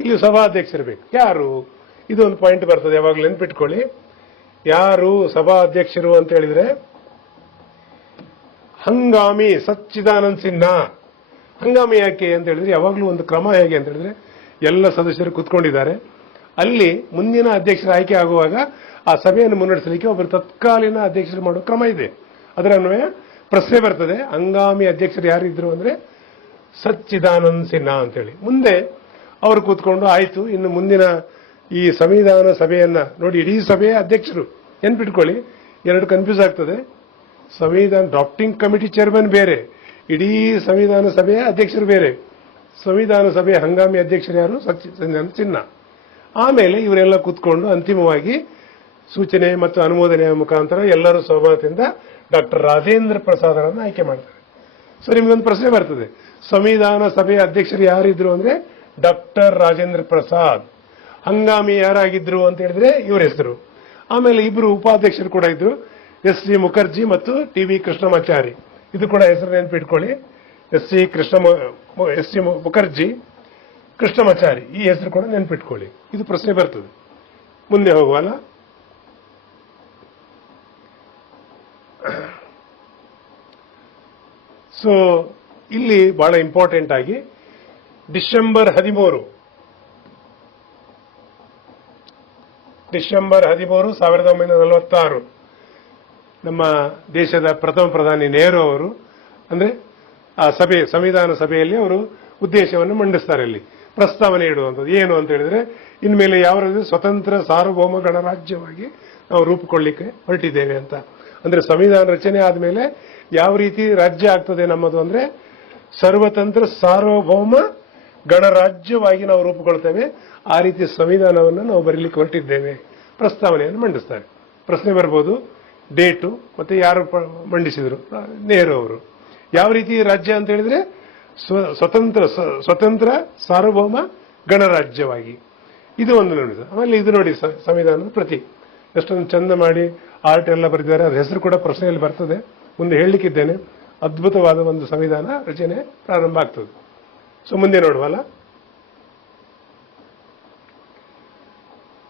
ಇಲ್ಲಿ ಸಭಾಧ್ಯಕ್ಷರು ಬೇಕು. ಯಾರು? ಇದು ಒಂದು ಪಾಯಿಂಟ್ ಬರ್ತದೆ, ಯಾವಾಗಲೂ ನೆನ್ಪಿಟ್ಕೊಳ್ಳಿ. ಯಾರು ಸಭಾ ಅಧ್ಯಕ್ಷರು ಅಂತ ಹೇಳಿದ್ರೆ ಹಂಗಾಮಿ ಸಚ್ಚಿದಾನಂದ್ ಸಿನ್ಹಾ. ಹಂಗಾಮಿ ಯಾಕೆ ಅಂತ ಹೇಳಿದ್ರೆ ಯಾವಾಗಲೂ ಒಂದು ಕ್ರಮ ಹೇಗೆ ಅಂತ ಹೇಳಿದ್ರೆ ಎಲ್ಲ ಸದಸ್ಯರು ಕುತ್ಕೊಂಡಿದ್ದಾರೆ. ಅಲ್ಲಿ ಮುಂದಿನ ಅಧ್ಯಕ್ಷರ ಆಯ್ಕೆ ಆಗುವಾಗ ಆ ಸಭೆಯನ್ನು ಮುನ್ನಡೆಸಲಿಕ್ಕೆ ಒಬ್ಬರು ತತ್ಕಾಲೀನ ಅಧ್ಯಕ್ಷರು ಮಾಡುವ ಕ್ರಮ ಇದೆ. ಅದರ ಅನ್ವಯ ಪ್ರಶ್ನೆ ಬರ್ತದೆ, ಹಂಗಾಮಿ ಅಧ್ಯಕ್ಷರು ಯಾರಿದ್ರು ಅಂದ್ರೆ ಸಚ್ಚಿದಾನಂದ್ ಸಿನ್ಹಾ ಅಂತೇಳಿ. ಮುಂದೆ ಅವರು ಕೂತ್ಕೊಂಡು ಆಯ್ತು, ಇನ್ನು ಮುಂದಿನ ಈ ಸಂವಿಧಾನ ಸಭೆಯನ್ನ ನೋಡಿ. ಇಡೀ ಸಭೆಯ ಅಧ್ಯಕ್ಷರು ನೆನ್ಪಿಟ್ಕೊಳ್ಳಿ, ಎರಡು ಕನ್ಫ್ಯೂಸ್ ಆಗ್ತದೆ. ಸಂವಿಧಾನ ಡ್ರಾಫ್ಟಿಂಗ್ ಕಮಿಟಿ ಚೇರ್ಮನ್ ಬೇರೆ, ಇಡೀ ಸಂವಿಧಾನ ಸಭೆಯ ಅಧ್ಯಕ್ಷರು ಬೇರೆ. ಸಂವಿಧಾನ ಸಭೆಯ ಹಂಗಾಮಿ ಅಧ್ಯಕ್ಷರು ಯಾರು? ಸಚ್ಚಿದಾನಂದ್ ಸಿನ್ಹಾ. ಆಮೇಲೆ ಇವರೆಲ್ಲ ಕೂತ್ಕೊಂಡು ಅಂತಿಮವಾಗಿ ಸೂಚನೆ ಮತ್ತು ಅನುಮೋದನೆಯ ಮುಖಾಂತರ ಎಲ್ಲರೂ ಸಹಮತದಿಂದ ಡಾಕ್ಟರ್ ರಾಜೇಂದ್ರ ಪ್ರಸಾದ್ ಅವರನ್ನು ಆಯ್ಕೆ ಮಾಡ್ತಾರೆ. ಸೊ ನಿಮ್ಗೊಂದು ಪ್ರಶ್ನೆ ಬರ್ತದೆ, ಸಂವಿಧಾನ ಸಭೆಯ ಅಧ್ಯಕ್ಷರು ಯಾರಿದ್ರು ಅಂದ್ರೆ ಡಾಕ್ಟರ್ ರಾಜೇಂದ್ರ ಪ್ರಸಾದ್. ಹಂಗಾಮಿ ಯಾರಾಗಿದ್ರು ಅಂತ ಹೇಳಿದ್ರೆ ಇವರ ಹೆಸರು. ಆಮೇಲೆ ಇಬ್ರು ಉಪಾಧ್ಯಕ್ಷರು ಕೂಡ ಇದ್ರು, ಎಸ್.ಸಿ. ಮುಖರ್ಜಿ ಮತ್ತು ಟಿ.ವಿ. ಕೃಷ್ಣಮಾಚಾರಿ. ಇದು ಕೂಡ ಹೆಸರು ನೆನಪಿಟ್ಕೊಳ್ಳಿ, ಎಸ್.ಸಿ. ಮುಖರ್ಜಿ, ಕೃಷ್ಣಮಾಚಾರಿ, ಈ ಹೆಸರು ಕೂಡ ನೆನಪಿಟ್ಕೊಳ್ಳಿ. ಇದು ಪ್ರಶ್ನೆ ಬರ್ತದೆ. ಮುಂದೆ ಹೋಗುವಲ್ಲ. ಸೊ ಇಲ್ಲಿ ಬಹಳ ಇಂಪಾರ್ಟೆಂಟ್ ಆಗಿ ಡಿಸೆಂಬರ್ 13, 1946 ನಮ್ಮ ದೇಶದ ಪ್ರಥಮ ಪ್ರಧಾನಿ ನೆಹರು ಅವರು ಅಂದ್ರೆ ಆ ಸಭೆ, ಸಂವಿಧಾನ ಸಭೆಯಲ್ಲಿ ಅವರು ಉದ್ದೇಶವನ್ನು ಮಂಡಿಸ್ತಾರೆ. ಇಲ್ಲಿ ಪ್ರಸ್ತಾವನೆ ಇಡುವಂಥದ್ದು ಏನು ಅಂತ ಹೇಳಿದ್ರೆ, ಇನ್ಮೇಲೆ ಯಾವ ಸ್ವತಂತ್ರ ಸಾರ್ವಭೌಮ ಗಣರಾಜ್ಯವಾಗಿ ನಾವು ರೂಪುಕೊಳ್ಳಿಕ್ಕೆ ಹೊರಟಿದ್ದೇವೆ ಅಂತ. ಅಂದ್ರೆ ಸಂವಿಧಾನ ರಚನೆ ಆದ್ಮೇಲೆ ಯಾವ ರೀತಿ ರಾಜ್ಯ ಆಗ್ತದೆ ನಮ್ಮದು ಅಂದ್ರೆ ಸರ್ವತಂತ್ರ ಸಾರ್ವಭೌಮ ಗಣರಾಜ್ಯವಾಗಿ ನಾವು ರೂಪುಗೊಳ್ತೇವೆ. ಆ ರೀತಿ ಸಂವಿಧಾನವನ್ನು ನಾವು ಬರೀಲಿಕ್ಕೆ ಹೊರಟಿದ್ದೇವೆ, ಪ್ರಸ್ತಾವನೆಯನ್ನು ಮಂಡಿಸ್ತಾರೆ. ಪ್ರಶ್ನೆ ಬರ್ಬೋದು, ಡೇಟು ಮತ್ತೆ ಯಾರು ಮಂಡಿಸಿದ್ರು, ನೆಹರು ಅವರು. ಯಾವ ರೀತಿ ರಾಜ್ಯ ಅಂತ ಹೇಳಿದ್ರೆ ಸ್ವತಂತ್ರ ಸಾರ್ವಭೌಮ ಗಣರಾಜ್ಯವಾಗಿ. ಇದು ಒಂದು ನೋಡಿ. ಆಮೇಲೆ ಇದು ನೋಡಿ ಸಂವಿಧಾನದ ಪ್ರತಿ ಎಷ್ಟೊಂದು ಚಂದ ಮಾಡಿ ಆರ್ಟ್ ಎಲ್ಲ ಬರೆದಿದ್ದಾರೆ. ಅದ್ರ ಹೆಸರು ಕೂಡ ಪ್ರಶ್ನೆಯಲ್ಲಿ ಬರ್ತದೆ, ಮುಂದೆ ಹೇಳಲಿಕ್ಕಿದ್ದೇನೆ. ಅದ್ಭುತವಾದ ಒಂದು ಸಂವಿಧಾನ ರಚನೆ ಪ್ರಾರಂಭ ಆಗ್ತದೆ. ಸೊ ಮುಂದೆ ನೋಡುವಲ್ಲ.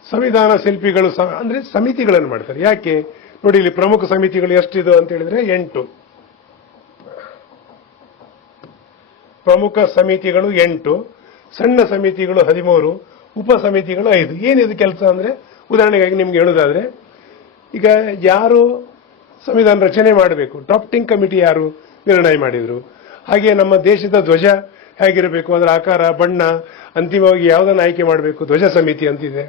ಸಂವಿಧಾನ ಶಿಲ್ಪಿಗಳು ಅಂದ್ರೆ ಸಮಿತಿಗಳನ್ನು ಮಾಡ್ತಾರೆ. ಯಾಕೆ ನೋಡಿ, ಇಲ್ಲಿ ಪ್ರಮುಖ ಸಮಿತಿಗಳು ಎಷ್ಟಿದು ಅಂತ ಹೇಳಿದ್ರೆ 8 ಪ್ರಮುಖ ಸಮಿತಿಗಳು 8, ಸಣ್ಣ ಸಮಿತಿಗಳು 13, ಉಪ ಸಮಿತಿಗಳು 5. ಏನಿದು ಕೆಲಸ ಅಂದ್ರೆ, ಉದಾಹರಣೆಗಾಗಿ ನಿಮ್ಗೆ ಹೇಳುವುದಾದ್ರೆ, ಈಗ ಯಾರು ಸಂವಿಧಾನ ರಚನೆ ಮಾಡಬೇಕು, ಡ್ರಾಫ್ಟಿಂಗ್ ಕಮಿಟಿ ಯಾರು ನಿರ್ಣಯ ಮಾಡಿದ್ರು. ಹಾಗೆ ನಮ್ಮ ದೇಶದ ಧ್ವಜ ಹೇಗಿರಬೇಕು, ಅದರ ಆಕಾರ, ಬಣ್ಣ, ಅಂತಿಮವಾಗಿ ಯಾವುದನ್ನು ಆಯ್ಕೆ ಮಾಡಬೇಕು, ಧ್ವಜ ಸಮಿತಿ ಅಂತಿದೆ.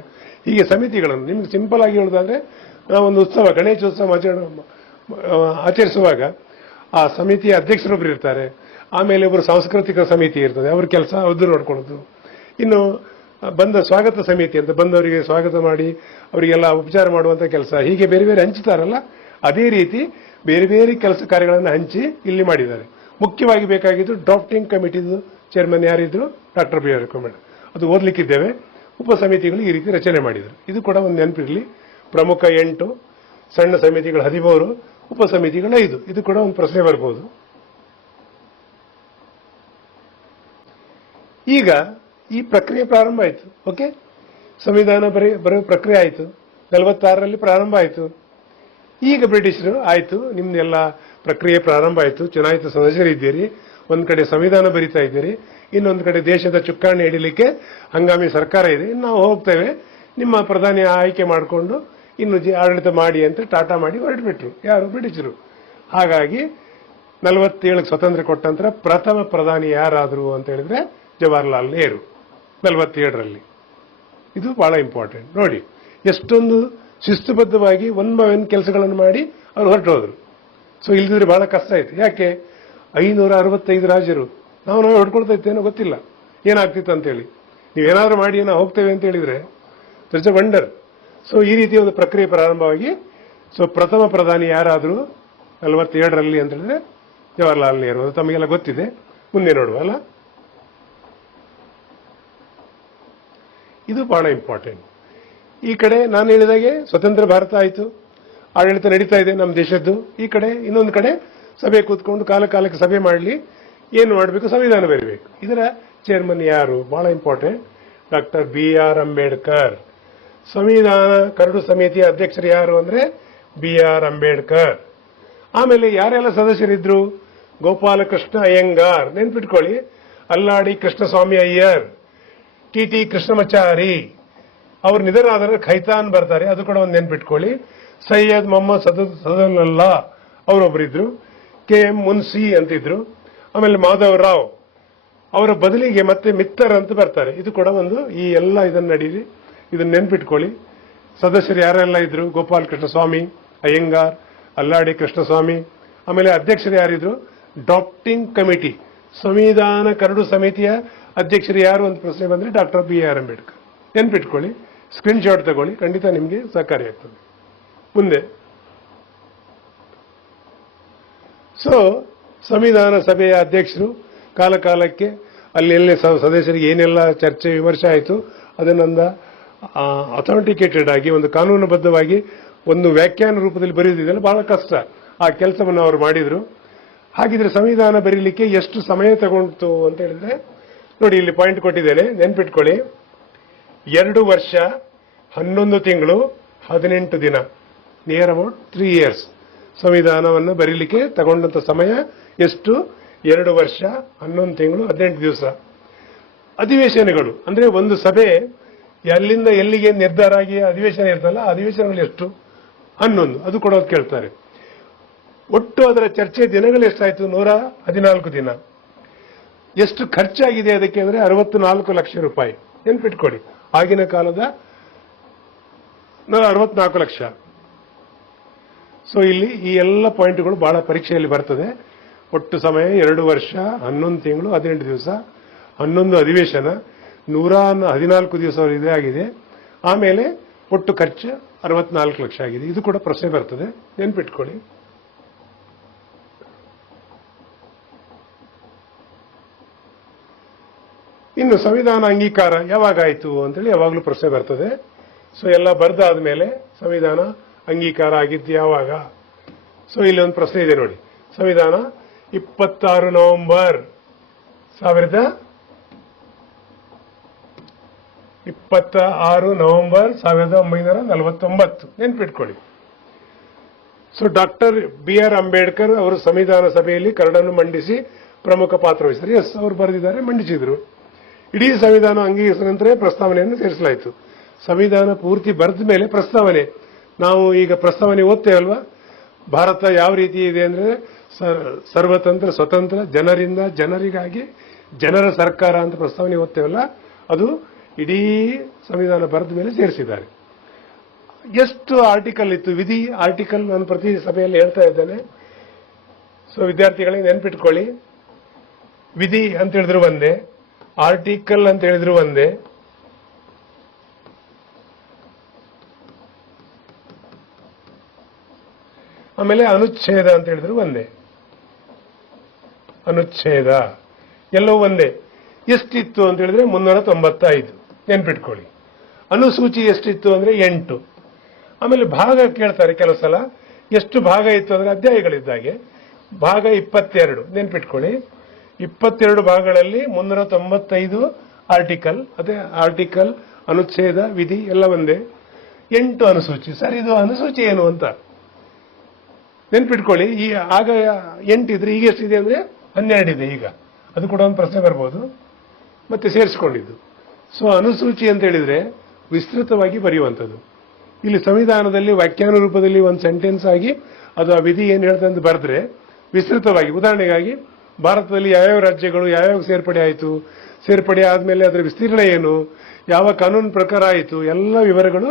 ಹೀಗೆ ಸಮಿತಿಗಳನ್ನು ನಿಮ್ಗೆ ಸಿಂಪಲ್ ಆಗಿ ಹೇಳುವುದಾದ್ರೆ, ನಾವೊಂದು ಉತ್ಸವ, ಗಣೇಶೋತ್ಸವ ಆಚರಿಸುವಾಗ ಆ ಸಮಿತಿಯ ಅಧ್ಯಕ್ಷರೊಬ್ಬರು ಇರ್ತಾರೆ. ಆಮೇಲೆ ಒಬ್ಬರು ಸಾಂಸ್ಕೃತಿಕ ಸಮಿತಿ ಇರ್ತದೆ, ಅವ್ರ ಕೆಲಸ ಅವ್ರದ್ದು ನೋಡ್ಕೊಳ್ಳೋದು. ಇನ್ನು ಬಂದ ಸ್ವಾಗತ ಸಮಿತಿ ಅಂತ, ಬಂದವರಿಗೆ ಸ್ವಾಗತ ಮಾಡಿ ಅವರಿಗೆಲ್ಲ ಉಪಚಾರ ಮಾಡುವಂತ ಕೆಲಸ. ಹೀಗೆ ಬೇರೆ ಬೇರೆ ಹಂಚುತ್ತಾರಲ್ಲ, ಅದೇ ರೀತಿ ಬೇರೆ ಬೇರೆ ಕೆಲಸ ಕಾರ್ಯಗಳನ್ನು ಹಂಚಿ ಇಲ್ಲಿ ಮಾಡಿದ್ದಾರೆ. ಮುಖ್ಯವಾಗಿ ಬೇಕಾಗಿದ್ದು ಡ್ರಾಫ್ಟಿಂಗ್ ಕಮಿಟಿದು ಚೇರ್ಮನ್ ಯಾರಿದ್ರು, ಡಾಕ್ಟರ್ ಬಿ ಆರ್ ಅಂಬೇಡ್ಕರ್. ಅದು ಓದ್ಲಿಕ್ಕಿದ್ದೇವೆ. ಉಪ ಸಮಿತಿಗಳು ಈ ರೀತಿ ರಚನೆ ಮಾಡಿದರು. ಇದು ಕೂಡ ಒಂದು ನೆನಪಿರಲಿ. ಪ್ರಮುಖ 8, ಸಣ್ಣ ಸಮಿತಿಗಳು 13, ಉಪ ಸಮಿತಿಗಳು 5. ಇದು ಕೂಡ ಒಂದು ಪ್ರಶ್ನೆ ಬರ್ಬೋದು. ಈಗ ಈ ಪ್ರಕ್ರಿಯೆ ಪ್ರಾರಂಭ ಆಯಿತು. ಓಕೆ, ಸಂವಿಧಾನ ಬರೋ ಪ್ರಕ್ರಿಯೆ ಆಯಿತು. 46ರಲ್ಲಿ ಪ್ರಾರಂಭ ಆಯಿತು. ಈಗ ಬ್ರಿಟಿಷರು ಆಯಿತು, ನಿಮ್ದೆಲ್ಲ ಪ್ರಕ್ರಿಯೆ ಪ್ರಾರಂಭ ಆಯಿತು, ಚುನಾಯಿತ ಸದಸ್ಯರಿದ್ದೀರಿ, ಒಂದ್ ಕಡೆ ಸಂವಿಧಾನ ಬರಿತಾ ಇದ್ದೀರಿ, ಇನ್ನೊಂದು ಕಡೆ ದೇಶದ ಚುಕ್ಕಾಣಿ ಹಿಡಿಲಿಕ್ಕೆ ಹಂಗಾಮಿ ಸರ್ಕಾರ ಇದೆ, ನಾವು ಹೋಗ್ತೇವೆ, ನಿಮ್ಮ ಪ್ರಧಾನಿ ಆಯ್ಕೆ ಮಾಡಿಕೊಂಡು ಇನ್ನು ಆಡಳಿತ ಮಾಡಿ ಅಂತ ಟಾಟಾ ಮಾಡಿ ಹೊರಟುಬಿಟ್ರು. ಯಾರು? ಬ್ರಿಟಿಷರು. ಹಾಗಾಗಿ 47ಕ್ಕೆ ಸ್ವತಂತ್ರ ಕೊಟ್ಟ ನಂತರ ಪ್ರಥಮ ಪ್ರಧಾನಿ ಯಾರಾದ್ರು ಅಂತ ಹೇಳಿದ್ರೆ ಜವಾಹರ್ಲಾಲ್ ನೆಹರು 47ರಲ್ಲಿ. ಇದು ಬಹಳ ಇಂಪಾರ್ಟೆಂಟ್. ನೋಡಿ ಎಷ್ಟೊಂದು ಶಿಸ್ತುಬದ್ಧವಾಗಿ ಒನ್ ಬೈ ಒನ್ ಕೆಲಸಗಳನ್ನು ಮಾಡಿ ಅವ್ರು ಹೊರಟು ಹೋದ್ರು. ಸೊ ಇಲ್ದಿದ್ರೆ ಬಹಳ ಕಷ್ಟ ಆಯ್ತು. ಯಾಕೆ? 565 ರಾಜರು ನಾವೇ ಹೊಡ್ಕೊಳ್ತಾ ಇತ್ತೇನೋ ಗೊತ್ತಿಲ್ಲ ಏನಾಗ್ತಿತ್ತು ಅಂತೇಳಿ. ನೀವೇನಾದ್ರೂ ಮಾಡಿ ನಾವು ಹೋಗ್ತೇವೆ ಅಂತ ಹೇಳಿದ್ರೆ ಇಟ್ಸ್ ಎ ವಂಡರ್. ಸೊ ಈ ರೀತಿ ಒಂದು ಪ್ರಕ್ರಿಯೆ ಪ್ರಾರಂಭವಾಗಿ ಸೊ ಪ್ರಥಮ ಪ್ರಧಾನಿ ಯಾರಾದರೂ 47ರಲ್ಲಿ ಅಂತ ಹೇಳಿದ್ರೆ ಜವಾಹರ್ಲಾಲ್ ನೆಹರು. ಅದು ತಮಗೆಲ್ಲ ಗೊತ್ತಿದೆ. ಮುಂದೆ ನೋಡುವಲ್ಲ. ಇದು ಬಹಳ ಇಂಪಾರ್ಟೆಂಟ್. ಈ ಕಡೆ ನಾನು ಹೇಳಿದಾಗೆ ಸ್ವತಂತ್ರ ಭಾರತ ಆಯಿತು, ಆಡಳಿತ ನಡೀತಾ ಇದೆ ನಮ್ಮ ದೇಶದ್ದು. ಈ ಕಡೆ ಇನ್ನೊಂದು ಕಡೆ ಸಭೆ ಕೂತ್ಕೊಂಡು ಕಾಲಕ್ಕೆ ಸಭೆ ಮಾಡಲಿ, ಏನು ಮಾಡಬೇಕು, ಸಂವಿಧಾನ ಬರೀಬೇಕು. ಇದರ ಚೇರ್ಮನ್ ಯಾರು? ಬಹಳ important, doctor B R Ambedkar. ಸಂವಿಧಾನ ಕರಡು ಸಮಿತಿಯ ಅಧ್ಯಕ್ಷರು ಯಾರು ಅಂದ್ರೆ ಬಿ ಆರ್ ಅಂಬೇಡ್ಕರ್. ಆಮೇಲೆ ಯಾರೆಲ್ಲ ಸದಸ್ಯರಿದ್ರು? ಗೋಪಾಲಕೃಷ್ಣ ಅಯ್ಯಂಗಾರ್, ನೆನ್ಪಿಟ್ಕೊಳ್ಳಿ, ಅಲ್ಲಾಡಿ ಕೃಷ್ಣಸ್ವಾಮಿ ಅಯ್ಯರ್, ಟಿ ಕೃಷ್ಣಮಾಚಾರಿ. ಅವ್ರು ನಿಧನರಾದರೆ ಖೈತಾನ್ ಬರ್ತಾರೆ, ಅದು ಕೂಡ ಒಂದು ನೆನ್ಪಿಟ್ಕೊಳ್ಳಿ. ಸೈಯದ್ ಮೊಹಮ್ಮದ್ ಸದಲ್ಲಾ ಅವರೊಬ್ಬರಿದ್ರು. ಕೆ ಎಂ ಮುನ್ಸಿ ಅಂತಿದ್ರು. ಆಮೇಲೆ ಮಾಧವ್ ರಾವ್, ಅವರ ಬದಲಿಗೆ ಮತ್ತೆ ಮಿತ್ತರ್ ಅಂತ ಬರ್ತಾರೆ. ಇದು ಕೂಡ ಒಂದು, ಈ ಎಲ್ಲ ಇದನ್ನ ನಡೀರಿ, ಇದನ್ನ ನೆನ್ಪಿಟ್ಕೊಳ್ಳಿ. ಸದಸ್ಯರು ಯಾರೆಲ್ಲ ಇದ್ರು? ಗೋಪಾಲ್ ಕೃಷ್ಣಸ್ವಾಮಿ ಅಯ್ಯಂಗಾರ್, ಅಲ್ಲಾಡಿ ಕೃಷ್ಣಸ್ವಾಮಿ. ಆಮೇಲೆ ಅಧ್ಯಕ್ಷರು ಯಾರಿದ್ರು? ಡ್ರಾಫ್ಟಿಂಗ್ ಕಮಿಟಿ, ಸಂವಿಧಾನ ಕರಡು ಸಮಿತಿಯ ಅಧ್ಯಕ್ಷರು ಯಾರು ಅಂತ ಪ್ರಶ್ನೆ ಬಂದ್ರೆ ಡಾಕ್ಟರ್ ಬಿ ಆರ್ ಅಂಬೇಡ್ಕರ್. ನೆನ್ಪಿಟ್ಕೊಳ್ಳಿ, ಸ್ಕ್ರೀನ್ ಶಾಟ್ ತಗೊಳ್ಳಿ, ಖಂಡಿತ ನಿಮಗೆ ಸಹಕಾರಿಯಾಗ್ತದೆ. ಮುಂದೆ ಸೊ ಸಂವಿಧಾನ ಸಭೆಯ ಅಧ್ಯಕ್ಷರು ಕಾಲಕ್ಕೆ ಅಲ್ಲಿ ಸದಸ್ಯರಿಗೆ ಏನೆಲ್ಲ ಚರ್ಚೆ ವಿಮರ್ಶೆ ಆಯಿತು ಅದನ್ನೊಂದು ಅಥೆಂಟಿಕೇಟೆಡ್ ಆಗಿ ಒಂದು ಕಾನೂನುಬದ್ಧವಾಗಿ ಒಂದು ವ್ಯಾಖ್ಯಾನ ರೂಪದಲ್ಲಿ ಬರೆಯುವುದಿದೆಯಲ್ಲ ಬಹಳ ಕಷ್ಟ. ಆ ಕೆಲಸವನ್ನು ಅವರು ಮಾಡಿದ್ರು. ಹಾಗಿದ್ರೆ ಸಂವಿಧಾನ ಬರೀಲಿಕ್ಕೆ ಎಷ್ಟು ಸಮಯ ತಗೊಂಡು ಅಂತ ಹೇಳಿದ್ರೆ ನೋಡಿ, ಇಲ್ಲಿ ಪಾಯಿಂಟ್ ಕೊಟ್ಟಿದ್ದೇನೆ, ನೆನ್ಪಿಟ್ಕೊಳ್ಳಿ. 2 ವರ್ಷ 11 ತಿಂಗಳು 18 ದಿನ, ನಿಯರ್ ಅಬೌಟ್ 3 years ಸಂವಿಧಾನವನ್ನು ಬರೀಲಿಕ್ಕೆ ತಗೊಂಡಂತ ಸಮಯ ಎಷ್ಟು? 2 ವರ್ಷ 11 ತಿಂಗಳು 18 ದಿವಸ. ಅಧಿವೇಶನಗಳು ಅಂದ್ರೆ ಒಂದು ಸಭೆ ಎಲ್ಲಿಂದ ಎಲ್ಲಿಗೆ ನಿರ್ಧಾರ ಆಗಿ ಅಧಿವೇಶನ ಇರ್ತಲ್ಲ, ಅಧಿವೇಶನಗಳು ಎಷ್ಟು? 11. ಅದು ಕೊಡೋದು ಕೇಳ್ತಾರೆ. ಒಟ್ಟು ಅದರ ಚರ್ಚೆ ದಿನಗಳು ಎಷ್ಟಾಯ್ತು? 114 ದಿನ. ಎಷ್ಟು ಖರ್ಚಾಗಿದೆ ಅದಕ್ಕೆ ಅಂದ್ರೆ 64 ಲಕ್ಷ ರೂಪಾಯಿ. ನೆನ್ಪಿಟ್ಕೊಳ್ಳಿ, ಆಗಿನ ಕಾಲದ 64 ಲಕ್ಷ. ಸೊ ಇಲ್ಲಿ ಈ ಎಲ್ಲ ಪಾಯಿಂಟ್ಗಳು ಬಹಳ ಪರೀಕ್ಷೆಯಲ್ಲಿ ಬರ್ತದೆ. ಒಟ್ಟು ಸಮಯ 2 ವರ್ಷ 11 ತಿಂಗಳು 18 ದಿವಸ, 11 ಅಧಿವೇಶನ, 114 ದಿವಸ ಇದೇ ಆಗಿದೆ. ಆಮೇಲೆ ಒಟ್ಟು ಖರ್ಚು 64 ಲಕ್ಷ ಆಗಿದೆ. ಇದು ಕೂಡ ಪ್ರಶ್ನೆ ಬರ್ತದೆ, ನೆನ್ಪಿಟ್ಕೊಳ್ಳಿ. ಇನ್ನು ಸಂವಿಧಾನ ಅಂಗೀಕಾರ ಯಾವಾಗಾಯಿತು ಅಂತೇಳಿ ಯಾವಾಗಲೂ ಪ್ರಶ್ನೆ ಬರ್ತದೆ. ಸೊ ಎಲ್ಲ ಬರ್ದಾದ್ಮೇಲೆ ಸಂವಿಧಾನ ಅಂಗೀಕಾರ ಆಗಿದ್ದು ಯಾವಾಗ? ಸೊ ಇಲ್ಲಿ ಒಂದು ಪ್ರಶ್ನೆ ಇದೆ ನೋಡಿ. ಸಂವಿಧಾನ 26 ನವೆಂಬರ್ 1949. ನೆನ್ಪಿಟ್ಕೊಳ್ಳಿ. ಸೊ ಡಾಕ್ಟರ್ BR ಅಂಬೇಡ್ಕರ್ ಅವರು ಸಂವಿಧಾನ ಸಭೆಯಲ್ಲಿ ಕರಡನ್ನು ಮಂಡಿಸಿ ಪ್ರಮುಖ ಪಾತ್ರ ವಹಿಸಿದರು. ಎಸ್, ಅವರು ಬರೆದಿದ್ದಾರೆ, ಮಂಡಿಸಿದ್ರು. ಇಡೀ ಸಂವಿಧಾನ ಅಂಗೀಕರಿಸಿದ ನಂತರ ಪ್ರಸ್ತಾವನೆಯನ್ನು ಸೇರಿಸಲಾಯಿತು. ಸಂವಿಧಾನ ಪೂರ್ತಿ ಬರೆದ ಮೇಲೆ ಪ್ರಸ್ತಾವನೆ. ನಾವು ಈಗ ಪ್ರಸ್ತಾವನೆ ಓದ್ತೇವಲ್ವಾ, ಭಾರತ ಯಾವ ರೀತಿ ಇದೆ ಅಂದ್ರೆ ಸರ್ವತಂತ್ರ, ಸ್ವತಂತ್ರ, ಜನರಿಂದ ಜನರಿಗಾಗಿ, ಜನರ ಸರ್ಕಾರ ಅಂತ ಪ್ರಸ್ತಾವನೆ ಓದ್ತೇವಲ್ಲ, ಅದು ಇಡೀ ಸಂವಿಧಾನ ಬರೆದ ಮೇಲೆ ಸೇರಿಸಿದ್ದಾರೆ. ಎಷ್ಟು ಆರ್ಟಿಕಲ್ ಇತ್ತು? ವಿಧಿ ಆರ್ಟಿಕಲ್ ನಾನು ಪ್ರತಿ ಸಭೆಯಲ್ಲಿ ಹೇಳ್ತಾ ಇದ್ದೇನೆ. ಸೊ ವಿದ್ಯಾರ್ಥಿಗಳಿಗೆ ನೆನ್ಪಿಟ್ಕೊಳ್ಳಿ, ವಿಧಿ ಅಂತ ಹೇಳಿದ್ರು ಒಂದೇ, ಆರ್ಟಿಕಲ್ ಅಂತ ಹೇಳಿದ್ರು ಒಂದೇ, ಆಮೇಲೆ ಅನುಚ್ಛೇದ ಅಂತ ಹೇಳಿದ್ರು ಒಂದೇ. ಅನುಚ್ಛೇದ ಎಲ್ಲವೂ ಒಂದೇ. ಎಷ್ಟಿತ್ತು ಅಂತ ಹೇಳಿದ್ರೆ 395. ನೆನ್ಪಿಟ್ಕೊಳ್ಳಿ. ಅನುಸೂಚಿ ಎಷ್ಟಿತ್ತು ಅಂದ್ರೆ 8. ಆಮೇಲೆ ಭಾಗ ಕೇಳ್ತಾರೆ ಕೆಲವು ಸಲ. ಎಷ್ಟು ಭಾಗ ಇತ್ತು ಅಂದ್ರೆ ಅಧ್ಯಾಯಗಳಿದ್ದಾಗೆ ಭಾಗ 22. ನೆನ್ಪಿಟ್ಕೊಳ್ಳಿ, 22 ಭಾಗಗಳಲ್ಲಿ 395 ಆರ್ಟಿಕಲ್. ಅದೇ ಆರ್ಟಿಕಲ್, ಅನುಚ್ಛೇದ, ವಿಧಿ ಎಲ್ಲ ಒಂದೇ. 8 ಅನುಸೂಚಿ. ಸರ್, ಇದು ಅನುಸೂಚಿ ಏನು ಅಂತ ನೆನ್ಪಿಟ್ಕೊಳ್ಳಿ. ಈ ಆಗ 8 ಇದ್ರೆ ಈಗ ಎಷ್ಟಿದೆ ಅಂದ್ರೆ 12 ಇದೆ ಈಗ. ಅದು ಕೂಡ ಒಂದು ಪ್ರಶ್ನೆ ಬರ್ಬೋದು. ಮತ್ತೆ ಸೇರಿಸಿಕೊಂಡಿದ್ದು. ಸೊ ಅನುಸೂಚಿ ಅಂತ ಹೇಳಿದ್ರೆ ವಿಸ್ತೃತವಾಗಿ ಬರೆಯುವಂಥದ್ದು. ಇಲ್ಲಿ ಸಂವಿಧಾನದಲ್ಲಿ ವ್ಯಾಖ್ಯಾನ ರೂಪದಲ್ಲಿ ಒಂದು ಸೆಂಟೆನ್ಸ್ ಆಗಿ ಅದು ಆ ವಿಧಿ ಏನು ಹೇಳ್ತದೆ ಅಂತ ಬರೆದ್ರೆ ವಿಸ್ತೃತವಾಗಿ, ಉದಾಹರಣೆಗಾಗಿ ಭಾರತದಲ್ಲಿ ಯಾವ್ಯಾವ ರಾಜ್ಯಗಳು ಯಾವ್ಯಾವ ಸೇರ್ಪಡೆ ಆಯಿತು, ಸೇರ್ಪಡೆ ಆದ್ಮೇಲೆ ಅದರ ವಿಸ್ತೀರ್ಣ ಏನು, ಯಾವ ಕಾನೂನು ಪ್ರಕಾರ ಆಯಿತು, ಎಲ್ಲ ವಿವರಗಳು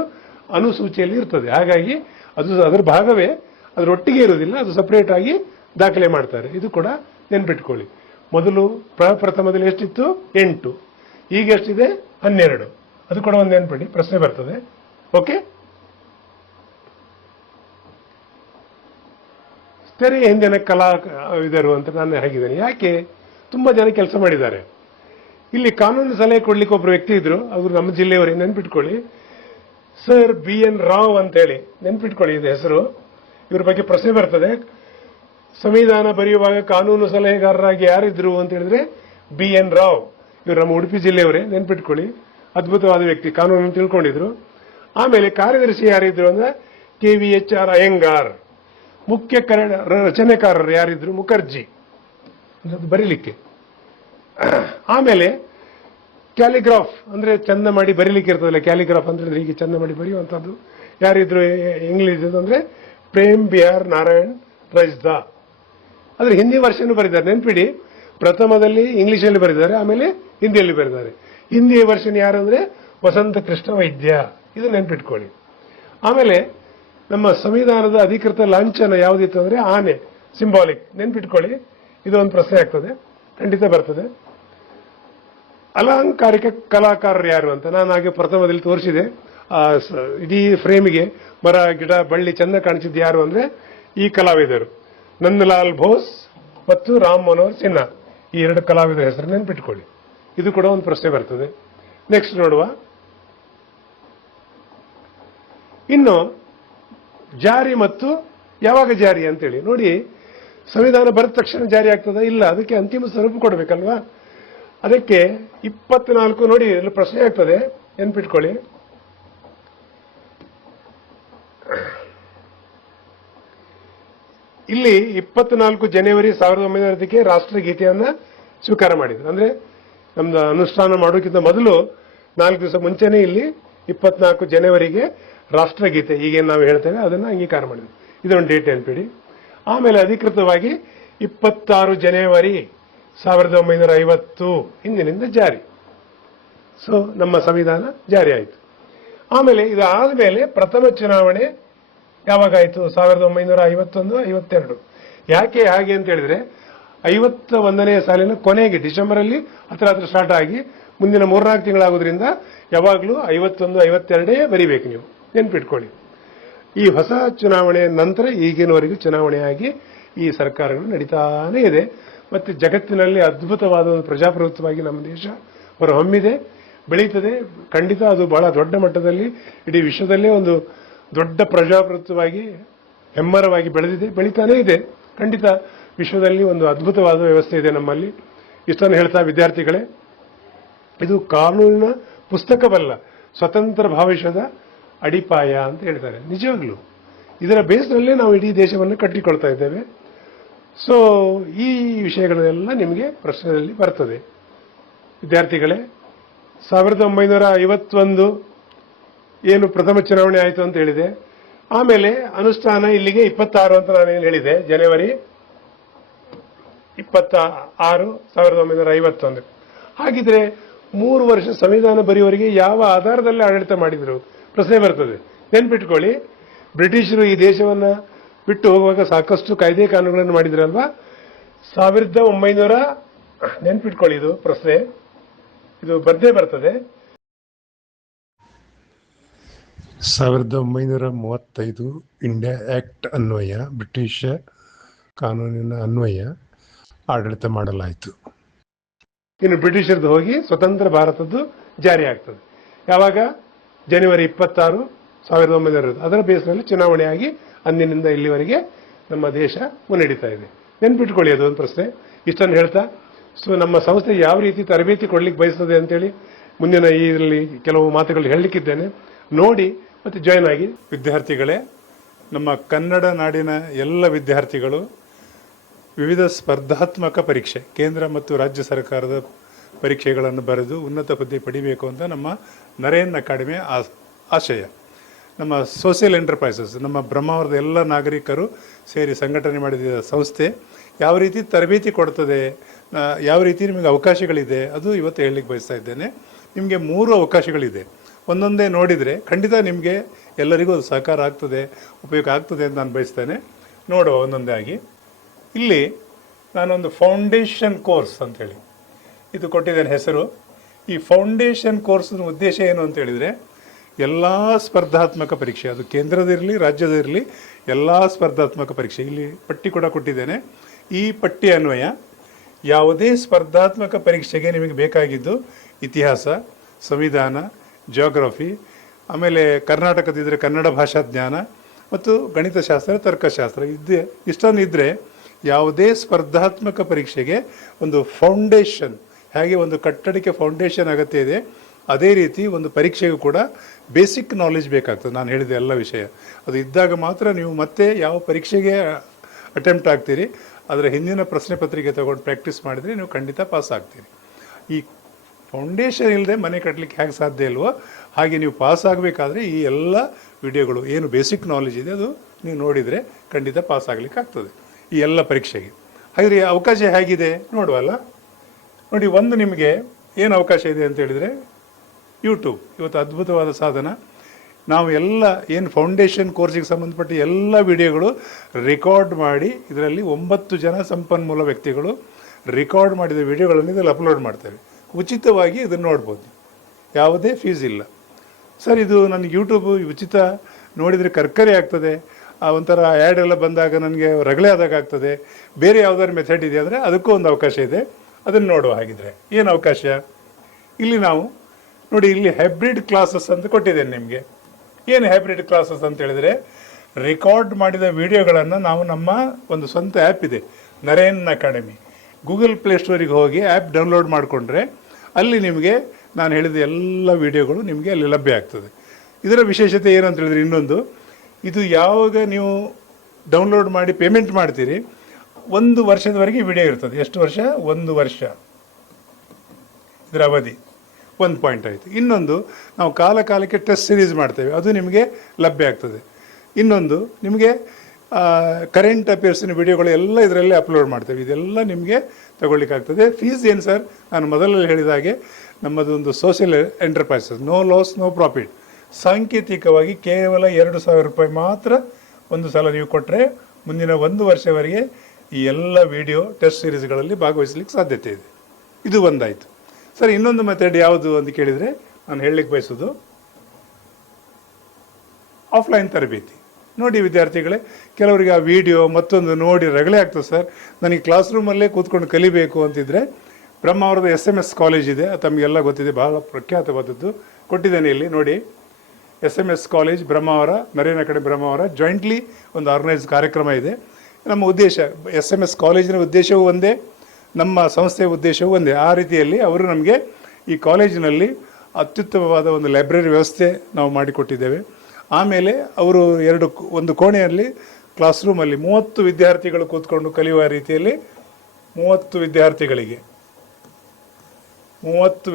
ಅನುಸೂಚಿಯಲ್ಲಿ ಇರ್ತದೆ. ಹಾಗಾಗಿ ಅದು ಅದರ ಭಾಗವೇ, ಅದರೊಟ್ಟಿಗೆ ಇರುವುದಿಲ್ಲ, ಅದು ಸಪರೇಟ್ ಆಗಿ ದಾಖಲೆ ಮಾಡ್ತಾರೆ. ಇದು ಕೂಡ ನೆನ್ಪಿಟ್ಕೊಳ್ಳಿ. ಮೊದಲು ಪ್ರಥಮದಲ್ಲಿ ಎಷ್ಟಿತ್ತು? 8. ಈಗ ಎಷ್ಟಿದೆ? 12. ಅದು ಕೂಡ ಒಂದು ನೆನ್ಪಿಡಿ, ಪ್ರಶ್ನೆ ಬರ್ತದೆ. ಓಕೆ. ತೆರೆಯ ಹಿಂದಿನ ಕಲಾವಿದರು ಅಂತ ನಾನು ಹಾಕಿದ್ದೇನೆ. ಯಾಕೆ? ತುಂಬಾ ಜನ ಕೆಲಸ ಮಾಡಿದ್ದಾರೆ. ಇಲ್ಲಿ ಕಾನೂನು ಸಲಹೆ ಕೊಡ್ಲಿಕ್ಕೆ ಒಬ್ರು ವ್ಯಕ್ತಿ ಇದ್ರು, ಅವರು ನಮ್ಮ ಜಿಲ್ಲೆಯವರೇ. ನೆನ್ಪಿಟ್ಕೊಳ್ಳಿ, ಸರ್ BN ರಾವ್ ಅಂತೇಳಿ. ನೆನ್ಪಿಟ್ಕೊಳ್ಳಿ ಇದು ಹೆಸರು. ಇವ್ರ ಬಗ್ಗೆ ಪ್ರಶ್ನೆ ಬರ್ತದೆ. ಸಂವಿಧಾನ ಬರೆಯುವಾಗ ಕಾನೂನು ಸಲಹೆಗಾರರಾಗಿ ಯಾರಿದ್ರು ಅಂತ ಹೇಳಿದ್ರೆ BN ರಾವ್. ಇವರು ನಮ್ಮ ಉಡುಪಿ ಜಿಲ್ಲೆಯವರೇ. ನೆನ್ಪಿಟ್ಕೊಳ್ಳಿ, ಅದ್ಭುತವಾದ ವ್ಯಕ್ತಿ, ಕಾನೂನು ತಿಳ್ಕೊಂಡಿದ್ರು. ಆಮೇಲೆ ಕಾರ್ಯದರ್ಶಿ ಯಾರಿದ್ರು ಅಂದ್ರೆ KVHR ಅಯ್ಯಂಗಾರ್. ಮುಖ್ಯ ರಚನೆಕಾರರು ಯಾರಿದ್ರು? ಮುಖರ್ಜಿ, ಬರೀಲಿಕ್ಕೆ. ಆಮೇಲೆ ಕ್ಯಾಲಿಗ್ರಾಫ್ ಅಂದ್ರೆ ಚಂದ ಮಾಡಿ ಬರೀಲಿಕ್ಕೆ ಇರ್ತದಲ್ಲ, ಕ್ಯಾಲಿಗ್ರಾಫ್ ಅಂತ ಹೇಳಿದ್ರೆ ಹೀಗೆ ಚಂದ ಮಾಡಿ ಬರೆಯುವಂತದ್ದು ಯಾರಿದ್ರು? ಇಂಗ್ಲಿಷ್ ಅಂದ್ರೆ ಪ್ರೇಮ್ ಬಿಹಾರ್ ನಾರಾಯಣ್ ರಜ್ದಾ. ಅದ್ರ ಹಿಂದಿ ವರ್ಷನ್ ಬರೆದಿದ್ದಾರೆ. ನೆನ್ಪಿಡಿ, ಪ್ರಥಮದಲ್ಲಿ ಇಂಗ್ಲಿಷಲ್ಲಿ ಬರೆದಿದ್ದಾರೆ, ಆಮೇಲೆ ಹಿಂದಿಯಲ್ಲಿ ಬರೆದಿದ್ದಾರೆ. ಹಿಂದಿ ವರ್ಷನ್ ಯಾರು ಅಂದ್ರೆ ವಸಂತ ಕೃಷ್ಣ ವೈದ್ಯ. ಇದು ನೆನ್ಪಿಟ್ಕೊಳ್ಳಿ. ಆಮೇಲೆ ನಮ್ಮ ಸಂವಿಧಾನದ ಅಧಿಕೃತ ಲಾಂಛನ ಯಾವುದಿತ್ತು ಅಂದ್ರೆ ಆನೆ, ಸಿಂಬಾಲಿಕ್. ನೆನ್ಪಿಟ್ಕೊಳ್ಳಿ, ಇದು ಒಂದು ಪ್ರಶ್ನೆ ಆಗ್ತದೆ, ಖಂಡಿತ ಬರ್ತದೆ. ಅಲಂಕಾರಿಕ ಕಲಾಕಾರರು ಯಾರು ಅಂತ ನಾನು ಹಾಗೆ ಪ್ರಥಮದಲ್ಲಿ ತೋರಿಸಿದೆ. ಇಡೀ ಫ್ರೇಮಿಗೆ ಮರ ಗಿಡ ಬಳ್ಳಿ ಚೆಂದ ಕಾಣಿಸಿದ್ದು ಯಾರು ಅಂದ್ರೆ ಈ ಕಲಾವಿದರು ನಂದಲಾಲ್ ಬೋಸ್ ಮತ್ತು ರಾಮ್ ಮನೋಹರ್ ಸಿನ್ಹಾ, ಈ ಎರಡು ಕಲಾವಿದರ ಹೆಸರು ನೆನ್ಪಿಟ್ಕೊಳ್ಳಿ. ಇದು ಕೂಡ ಒಂದು ಪ್ರಶ್ನೆ ಬರ್ತದೆ. ನೆಕ್ಸ್ಟ್ ನೋಡುವ. ಇನ್ನು ಜಾರಿ ಮತ್ತು ಯಾವಾಗ ಜಾರಿ ಅಂತೇಳಿ ನೋಡಿ. ಸಂವಿಧಾನ ಬರೆದ ತಕ್ಷಣ ಜಾರಿ ಆಗ್ತದ? ಇಲ್ಲ, ಅದಕ್ಕೆ ಅಂತಿಮ ಸ್ವರೂಪ ಕೊಡಬೇಕಲ್ವಾ. ಅದಕ್ಕೆ 24 ನೋಡಿ, ಇಲ್ಲಿ ಪ್ರಶ್ನೆ ಆಗ್ತದೆ, ನೆನ್ಪಿಟ್ಕೊಳ್ಳಿ. ಇಲ್ಲಿ 24 ಜನವರಿ 1900ಕ್ಕೆ ರಾಷ್ಟ್ರಗೀತೆಯನ್ನ ಸ್ವೀಕಾರ ಮಾಡಿದ್ರು. ಅಂದ್ರೆ ನಮ್ದು ಅನುಷ್ಠಾನ ಮಾಡೋಕ್ಕಿಂತ ಮೊದಲು 4 ದಿವಸ ಮುಂಚೆನೇ ಇಲ್ಲಿ 24 ಜನವರಿಗೆ ರಾಷ್ಟ್ರಗೀತೆ ಈಗೇನು ನಾವು ಹೇಳ್ತೇವೆ ಅದನ್ನ ಅಂಗೀಕಾರ ಮಾಡಿದ್ರು. ಇದೊಂದು ಡೇಟ್ ನೆನ್ಪಿಡಿ. ಆಮೇಲೆ ಅಧಿಕೃತವಾಗಿ 26 ಜನವರಿ 1950 ಇಂದಿನಿಂದ ಜಾರಿ. ಸೊ ನಮ್ಮ ಸಂವಿಧಾನ ಜಾರಿ ಆಯಿತು. ಆಮೇಲೆ ಇದಾದ ಮೇಲೆ ಪ್ರಥಮ ಚುನಾವಣೆ ಯಾವಾಗಾಯಿತು? 1951, 52. ಯಾಕೆ ಹಾಗೆ ಅಂತ ಹೇಳಿದ್ರೆ 51ನೇ ಸಾಲಿನ ಕೊನೆಗೆ ಡಿಸೆಂಬರ್ ಅಲ್ಲಿ ಹತ್ರ ಸ್ಟಾರ್ಟ್ ಆಗಿ ಮುಂದಿನ 3-4 ತಿಂಗಳಾಗೋದ್ರಿಂದ ಯಾವಾಗಲೂ 51, 52 ಬರಿಬೇಕು ನೀವು, ನೆನ್ಪಿಟ್ಕೊಳ್ಳಿ. ಈ ಹೊಸ ಚುನಾವಣೆ ನಂತರ ಈಗಿನವರೆಗೂ ಚುನಾವಣೆಯಾಗಿ ಈ ಸರ್ಕಾರಗಳು ನಡೀತಾನೇ ಇದೆ. ಮತ್ತೆ ಜಗತ್ತಿನಲ್ಲಿ ಅದ್ಭುತವಾದ ಒಂದು ಪ್ರಜಾಪ್ರಭುತ್ವವಾಗಿ ನಮ್ಮ ದೇಶ ಹೊರಹೊಮ್ಮಿದೆ, ಬೆಳೀತದೆ. ಖಂಡಿತ ಅದು ಬಹಳ ದೊಡ್ಡ ಮಟ್ಟದಲ್ಲಿ ಇಡೀ ವಿಶ್ವದಲ್ಲೇ ಒಂದು ದೊಡ್ಡ ಪ್ರಜಾಪ್ರಭುತ್ವವಾಗಿ ಹೆಮ್ಮರವಾಗಿ ಬೆಳೆದಿದೆ, ಬೆಳೀತಾನೇ ಇದೆ. ಖಂಡಿತ ವಿಶ್ವದಲ್ಲಿ ಒಂದು ಅದ್ಭುತವಾದ ವ್ಯವಸ್ಥೆ ಇದೆ ನಮ್ಮಲ್ಲಿ. ಇಷ್ಟನ್ನು ಹೇಳ್ತಾ ವಿದ್ಯಾರ್ಥಿಗಳೇ, ಇದು ಕಾನೂನಿನ ಪುಸ್ತಕವಲ್ಲ, ಸ್ವತಂತ್ರ ಭವಿಷ್ಯದ ಅಡಿಪಾಯ ಅಂತ ಹೇಳ್ತಾರೆ. ನಿಜವಾಗ್ಲೂ ಇದರ ಬೇಸ್ನಲ್ಲೇ ನಾವು ಇಡೀ ದೇಶವನ್ನು ಕಟ್ಟಿಕೊಳ್ತಾ ಇದ್ದೇವೆ. ಸೊ ಈ ವಿಷಯಗಳೆಲ್ಲ ನಿಮಗೆ ಪ್ರಶ್ನೆಯಲ್ಲಿ ಬರ್ತದೆ ವಿದ್ಯಾರ್ಥಿಗಳೇ. 1951 ಏನು ಪ್ರಥಮ ಚುನಾವಣೆ ಆಯಿತು ಅಂತ ಹೇಳಿದೆ. ಆಮೇಲೆ ಅನುಷ್ಠಾನ ಇಲ್ಲಿಗೆ 26 ಅಂತ ನಾನೇನು ಹೇಳಿದೆ, ಜನವರಿ 26, 1951. ಹಾಗಿದ್ರೆ 3 ವರ್ಷ ಸಂವಿಧಾನ ಬರೆಯುವವರಿಗೆ ಯಾವ ಆಧಾರದಲ್ಲಿ ಆಡಳಿತ ಮಾಡಿದ್ರು ಪ್ರಶ್ನೆ ಬರ್ತದೆ. ನೆನ್ಪಿಟ್ಕೊಳ್ಳಿ, ಬ್ರಿಟಿಷರು ಈ ದೇಶವನ್ನ ಬಿಟ್ಟು ಹೋಗುವಾಗ ಸಾಕಷ್ಟು ಕಾಯ್ದೆ ಕಾನೂನುಗಳನ್ನು ಮಾಡಿದ್ರಲ್ವಾ. 1900 ನೆನ್ಪಿಟ್ಕೊಳ್ಳಿ, ಇದು ಪ್ರಶ್ನೆ, ಇದು ಬರ್ದೇ ಬರ್ತದೆ. 1935 ಇಂಡಿಯಾ ಆಕ್ಟ್ ಅನ್ವಯ, ಬ್ರಿಟಿಷ್ ಕಾನೂನಿನ ಅನ್ವಯ ಆಡಳಿತ ಮಾಡಲಾಯಿತು. ಇನ್ನು ಬ್ರಿಟಿಷರದ್ದು ಹೋಗಿ ಸ್ವತಂತ್ರ ಭಾರತದ್ದು ಜಾರಿ ಆಗ್ತದೆ. ಯಾವಾಗ? ಜನವರಿ 26, 1900. ಅದರ ಬೇಸ್ನಲ್ಲಿ ಚುನಾವಣೆಯಾಗಿ ಅಂದಿನಿಂದ ಇಲ್ಲಿವರೆಗೆ ನಮ್ಮ ದೇಶ ಮುನ್ನಡೀತಾ ಇದೆ. ನೆನ್ಪಿಟ್ಕೊಳ್ಳಿ, ಅದು ಒಂದು ಪ್ರಶ್ನೆ. ಇಷ್ಟನ್ನು ಹೇಳ್ತಾ, ಸೊ ನಮ್ಮ ಸಂಸ್ಥೆ ಯಾವ ರೀತಿ ತರಬೇತಿ ಕೊಡ್ಲಿಕ್ಕೆ ಬಯಸ್ತದೆ ಅಂತೇಳಿ ಮುಂದಿನ ಇದರಲ್ಲಿ ಕೆಲವು ಮಾತುಗಳು ಹೇಳಲಿಕ್ಕಿದ್ದೇನೆ, ನೋಡಿ ಮತ್ತೆ ಜಾಯ್ನ್ ಆಗಿ. ವಿದ್ಯಾರ್ಥಿಗಳೇ, ನಮ್ಮ ಕನ್ನಡ ನಾಡಿನ ಎಲ್ಲ ವಿದ್ಯಾರ್ಥಿಗಳು ವಿವಿಧ ಸ್ಪರ್ಧಾತ್ಮಕ ಪರೀಕ್ಷೆ, ಕೇಂದ್ರ ಮತ್ತು ರಾಜ್ಯ ಸರ್ಕಾರದ ಪರೀಕ್ಷೆಗಳನ್ನು ಬರೆದು ಉನ್ನತ ಹುದ್ದೆ ಪಡಿಬೇಕು ಅಂತ ನಮ್ಮ ನರೇನ್ ಅಕಾಡೆಮಿ ಆಶಯ. ನಮ್ಮ ಸೋಷಿಯಲ್ ಎಂಟರ್ಪ್ರೈಸಸ್, ನಮ್ಮ ಬ್ರಹ್ಮಾವರದ ಎಲ್ಲ ನಾಗರಿಕರು ಸೇರಿ ಸಂಘಟನೆ ಮಾಡಿದ ಸಂಸ್ಥೆ ಯಾವ ರೀತಿ ತರಬೇತಿ ಕೊಡ್ತದೆ, ಯಾವ ರೀತಿ ನಿಮಗೆ ಅವಕಾಶಗಳಿದೆ, ಅದು ಇವತ್ತು ಹೇಳಲಿಕ್ಕೆ ಬಯಸ್ತಾ ಇದ್ದೇನೆ. ನಿಮಗೆ 3 ಅವಕಾಶಗಳಿದೆ. ಒಂದೊಂದೇ ನೋಡಿದರೆ ಖಂಡಿತ ನಿಮಗೆ ಎಲ್ಲರಿಗೂ ಅದು ಸಹಕಾರ ಆಗ್ತದೆ, ಉಪಯೋಗ ಆಗ್ತದೆ ಅಂತ ನಾನು ಬಯಸ್ತೇನೆ. ನೋಡುವ ಒಂದೊಂದೇ ಆಗಿ. ಇಲ್ಲಿ ನಾನೊಂದು ಫೌಂಡೇಶನ್ ಕೋರ್ಸ್ ಅಂತೇಳಿ ಇದು ಕೊಟ್ಟಿದ್ದೇನೆ ಹೆಸರು. ಈ ಫೌಂಡೇಶನ್ ಕೋರ್ಸ್ನ ಉದ್ದೇಶ ಏನು ಅಂತ ಹೇಳಿದರೆ, ಎಲ್ಲ ಸ್ಪರ್ಧಾತ್ಮಕ ಪರೀಕ್ಷೆ, ಅದು ಕೇಂದ್ರದಿರಲಿ ರಾಜ್ಯದಿರಲಿ, ಎಲ್ಲ ಸ್ಪರ್ಧಾತ್ಮಕ ಪರೀಕ್ಷೆ, ಇಲ್ಲಿ ಪಟ್ಟಿ ಕೂಡ ಕೊಟ್ಟಿದ್ದೇನೆ. ಈ ಪಟ್ಟಿ ಅನ್ವಯ ಯಾವುದೇ ಸ್ಪರ್ಧಾತ್ಮಕ ಪರೀಕ್ಷೆಗೆ ನಿಮಗೆ ಬೇಕಾಗಿದ್ದು ಇತಿಹಾಸ, ಸಂವಿಧಾನ, ಜಿಯೋಗ್ರಫಿ, ಆಮೇಲೆ ಕರ್ನಾಟಕದಿದ್ದರೆ ಕನ್ನಡ ಭಾಷಾ ಜ್ಞಾನ ಮತ್ತು ಗಣಿತಶಾಸ್ತ್ರ, ತರ್ಕಶಾಸ್ತ್ರ ಇಷ್ಟೊಂದು ಇದ್ದರೆ ಯಾವುದೇ ಸ್ಪರ್ಧಾತ್ಮಕ ಪರೀಕ್ಷೆಗೆ ಒಂದು ಫೌಂಡೇಶನ್, ಹೇಗೆ ಒಂದು ಕಟ್ಟಡಕ್ಕೆ ಫೌಂಡೇಶನ್ ಅಗತ್ಯ ಇದೆ, ಅದೇ ರೀತಿ ಒಂದು ಪರೀಕ್ಷೆಗೂ ಕೂಡ ಬೇಸಿಕ್ ನಾಲೆಜ್ ಬೇಕಾಗ್ತದೆ. ನಾನು ಹೇಳಿದೆ ಎಲ್ಲ ವಿಷಯ ಅದು ಇದ್ದಾಗ ಮಾತ್ರ ನೀವು ಮತ್ತೆ ಯಾವ ಪರೀಕ್ಷೆಗೆ ಅಟೆಂಪ್ಟ್ ಆಗ್ತೀರಿ, ಅದರ ಹಿಂದಿನ ಪ್ರಶ್ನೆ ಪತ್ರಿಕೆ ತಗೊಂಡು ಪ್ರಾಕ್ಟೀಸ್ ಮಾಡಿದರೆ ನೀವು ಖಂಡಿತ ಪಾಸ್ ಆಗ್ತೀರಿ. ಈ ಫೌಂಡೇಶನ್ ಇಲ್ಲದೆ ಮನೆ ಕಟ್ಟಲಿಕ್ಕೆ ಹೇಗೆ ಸಾಧ್ಯ ಇಲ್ವೋ ಹಾಗೆ ನೀವು ಪಾಸ್ ಆಗಬೇಕಾದ್ರೆ ಈ ಎಲ್ಲ ವಿಡಿಯೋಗಳು ಏನು ಬೇಸಿಕ್ ನಾಲೆಜ್ ಇದೆ ಅದು ನೀವು ನೋಡಿದರೆ ಖಂಡಿತ ಪಾಸ್ ಆಗಲಿಕ್ಕೆ ಆಗ್ತದೆ ಈ ಎಲ್ಲ ಪರೀಕ್ಷೆಗೆ. ಹಾಗೆ ಅವಕಾಶ ಹೇಗಿದೆ ನೋಡುವಲ್ಲ. ನೋಡಿ, ಒಂದು ನಿಮಗೆ ಏನು ಅವಕಾಶ ಇದೆ ಅಂತ ಹೇಳಿದರೆ, ಯೂಟ್ಯೂಬ್ ಇವತ್ತು ಅದ್ಭುತವಾದ ಸಾಧನ. ನಾವು ಎಲ್ಲ ಏನು ಫೌಂಡೇಶನ್ ಕೋರ್ಸಿಗೆ ಸಂಬಂಧಪಟ್ಟ ಎಲ್ಲ ವಿಡಿಯೋಗಳು ರೆಕಾರ್ಡ್ ಮಾಡಿ, ಇದರಲ್ಲಿ 9 ಜನ ಸಂಪನ್ಮೂಲ ವ್ಯಕ್ತಿಗಳು ರೆಕಾರ್ಡ್ ಮಾಡಿದ ವಿಡಿಯೋಗಳನ್ನು ಇದರಲ್ಲಿ ಅಪ್ಲೋಡ್ ಮಾಡ್ತೇವೆ. ಉಚಿತವಾಗಿ ಇದನ್ನು ನೋಡ್ಬೋದು, ಯಾವುದೇ ಫೀಸ್ ಇಲ್ಲ. ಸರ್ ಇದು ನನಗೆ ಯೂಟ್ಯೂಬ್ ಉಚಿತ ನೋಡಿದರೆ ಕರ್ಕರಿ ಆಗ್ತದೆ, ಒಂಥರ ಆ್ಯಡ್ ಎಲ್ಲ ಬಂದಾಗ ನನಗೆ ರಗಳೆ ಆದಾಗ ಆಗ್ತದೆ, ಬೇರೆ ಯಾವುದಾದ್ರು ಮೆಥಡ್ ಇದೆ ಅಂದರೆ ಅದಕ್ಕೂ ಒಂದು ಅವಕಾಶ ಇದೆ, ಅದನ್ನು ನೋಡುವ ಹಾಗಿದ್ರೆ. ಏನು ಅವಕಾಶ? ಇಲ್ಲಿ ನಾವು ನೋಡಿ, ಇಲ್ಲಿ ಹೈಬ್ರಿಡ್ ಕ್ಲಾಸಸ್ ಅಂತ ಕೊಟ್ಟಿದ್ದೇನೆ ನಿಮಗೆ. ಏನು ಹೈಬ್ರಿಡ್ ಕ್ಲಾಸಸ್ ಅಂತ ಹೇಳಿದರೆ, ರೆಕಾರ್ಡ್ ಮಾಡಿದ ವಿಡಿಯೋಗಳನ್ನು ನಾವು ನಮ್ಮ ಒಂದು ಸ್ವಂತ ಆ್ಯಪ್ ಇದೆ ನರೇನ್ ಅಕಾಡೆಮಿ, ಗೂಗಲ್ ಪ್ಲೇಸ್ಟೋರಿಗೆ ಹೋಗಿ ಆ್ಯಪ್ ಡೌನ್ಲೋಡ್ ಮಾಡಿಕೊಂಡ್ರೆ ಅಲ್ಲಿ ನಿಮಗೆ ನಾನು ಹೇಳಿದ ಎಲ್ಲ ವಿಡಿಯೋಗಳು ನಿಮಗೆ ಅಲ್ಲಿ ಲಭ್ಯ ಆಗ್ತದೆ. ಇದರ ವಿಶೇಷತೆ ಏನು ಅಂತ ಹೇಳಿದ್ರೆ, ಇನ್ನೊಂದು, ಇದು ಯಾವಾಗ ನೀವು ಡೌನ್ಲೋಡ್ ಮಾಡಿ ಪೇಮೆಂಟ್ ಮಾಡ್ತೀರಿ 1 ವರ್ಷದವರೆಗೆ ವಿಡಿಯೋ ಇರ್ತದೆ. ಎಷ್ಟು ವರ್ಷ? 1 ವರ್ಷ ಇದರ ಅವಧಿ. ಒಂದು ಪಾಯಿಂಟ್ ಆಯಿತು. ಇನ್ನೊಂದು, ನಾವು ಕಾಲಕ್ಕೆ ಟೆಸ್ಟ್ ಸಿರೀಸ್ ಮಾಡ್ತೇವೆ, ಅದು ನಿಮಗೆ ಲಭ್ಯ ಆಗ್ತದೆ. ಇನ್ನೊಂದು, ನಿಮಗೆ ಕರೆಂಟ್ ಅಫೇರ್ಸಿನ ವಿಡಿಯೋಗಳು ಎಲ್ಲ ಇದರಲ್ಲೇ ಅಪ್ಲೋಡ್ ಮಾಡ್ತೇವೆ. ಇದೆಲ್ಲ ನಿಮಗೆ ತಗೊಳ್ಳಿಕ್ಕಾಗ್ತದೆ. ಫೀಸ್ ಏನು ಸರ್? ನಾನು ಮೊದಲಲ್ಲಿ ಹೇಳಿದ ಹಾಗೆ ನಮ್ಮದು ಒಂದು social enterprises, no loss no profit. ಸಾಂಕೇತಿಕವಾಗಿ ಕೇವಲ 2,000 ರೂಪಾಯಿ ಮಾತ್ರ ಒಂದು ಸಲ ನೀವು ಕೊಟ್ಟರೆ ಮುಂದಿನ 1 ವರ್ಷವರೆಗೆ ಈ ಎಲ್ಲ ವಿಡಿಯೋ ಟೆಸ್ಟ್ ಸೀರೀಸ್ಗಳಲ್ಲಿ ಭಾಗವಹಿಸಲಿಕ್ಕೆ ಸಾಧ್ಯತೆ ಇದೆ. ಇದು ಒಂದಾಯಿತು ಸರ್. ಇನ್ನೊಂದು ಮೆಥಡ್ ಯಾವುದು ಅಂತ ಕೇಳಿದರೆ, ನಾನು ಹೇಳಲಿಕ್ಕೆ ಬಯಸೋದು ಆಫ್ಲೈನ್ ತರಬೇತಿ. ನೋಡಿ ವಿದ್ಯಾರ್ಥಿಗಳೇ, ಕೆಲವರಿಗೆ ಆ ವಿಡಿಯೋ ಮತ್ತೊಂದು ನೋಡಿ ರಗಳೆ ಆಗ್ತದೆ. ಸರ್ ನನಗೆ ಕ್ಲಾಸ್ ರೂಮಲ್ಲೇ ಕೂತ್ಕೊಂಡು ಕಲಿಬೇಕು ಅಂತಿದ್ರೆ, ಬ್ರಹ್ಮಾವರದ SMS ಕಾಲೇಜ್ ಇದೆ, ತಮಗೆಲ್ಲ ಗೊತ್ತಿದೆ, ಬಹಳ ಪ್ರಖ್ಯಾತವಾದದ್ದು. ಕೊಟ್ಟಿದ್ದೇನೆ ಇಲ್ಲಿ ನೋಡಿ, SMS college Brahmavar, Naren academy Brahmavar jointly ಒಂದು ಆರ್ಗನೈಸ್ ಕಾರ್ಯಕ್ರಮ ಇದೆ. ನಮ್ಮ ಉದ್ದೇಶ, SMS ಕಾಲೇಜಿನ ಉದ್ದೇಶವೂ ಒಂದೇ, ನಮ್ಮ ಸಂಸ್ಥೆಯ ಉದ್ದೇಶವೂ ಒಂದೇ. ಆ ರೀತಿಯಲ್ಲಿ ಅವರು ನಮಗೆ ಈ ಕಾಲೇಜಿನಲ್ಲಿ ಅತ್ಯುತ್ತಮವಾದ ಒಂದು ಲೈಬ್ರರಿ ವ್ಯವಸ್ಥೆ ನಾವು ಮಾಡಿಕೊಟ್ಟಿದ್ದೇವೆ. ಆಮೇಲೆ ಅವರು ಒಂದು ಕೋಣೆಯಲ್ಲಿ ಕ್ಲಾಸ್ ರೂಮಲ್ಲಿ 30 ವಿದ್ಯಾರ್ಥಿಗಳು ಕೂತ್ಕೊಂಡು ಕಲಿಯುವ ರೀತಿಯಲ್ಲಿ 30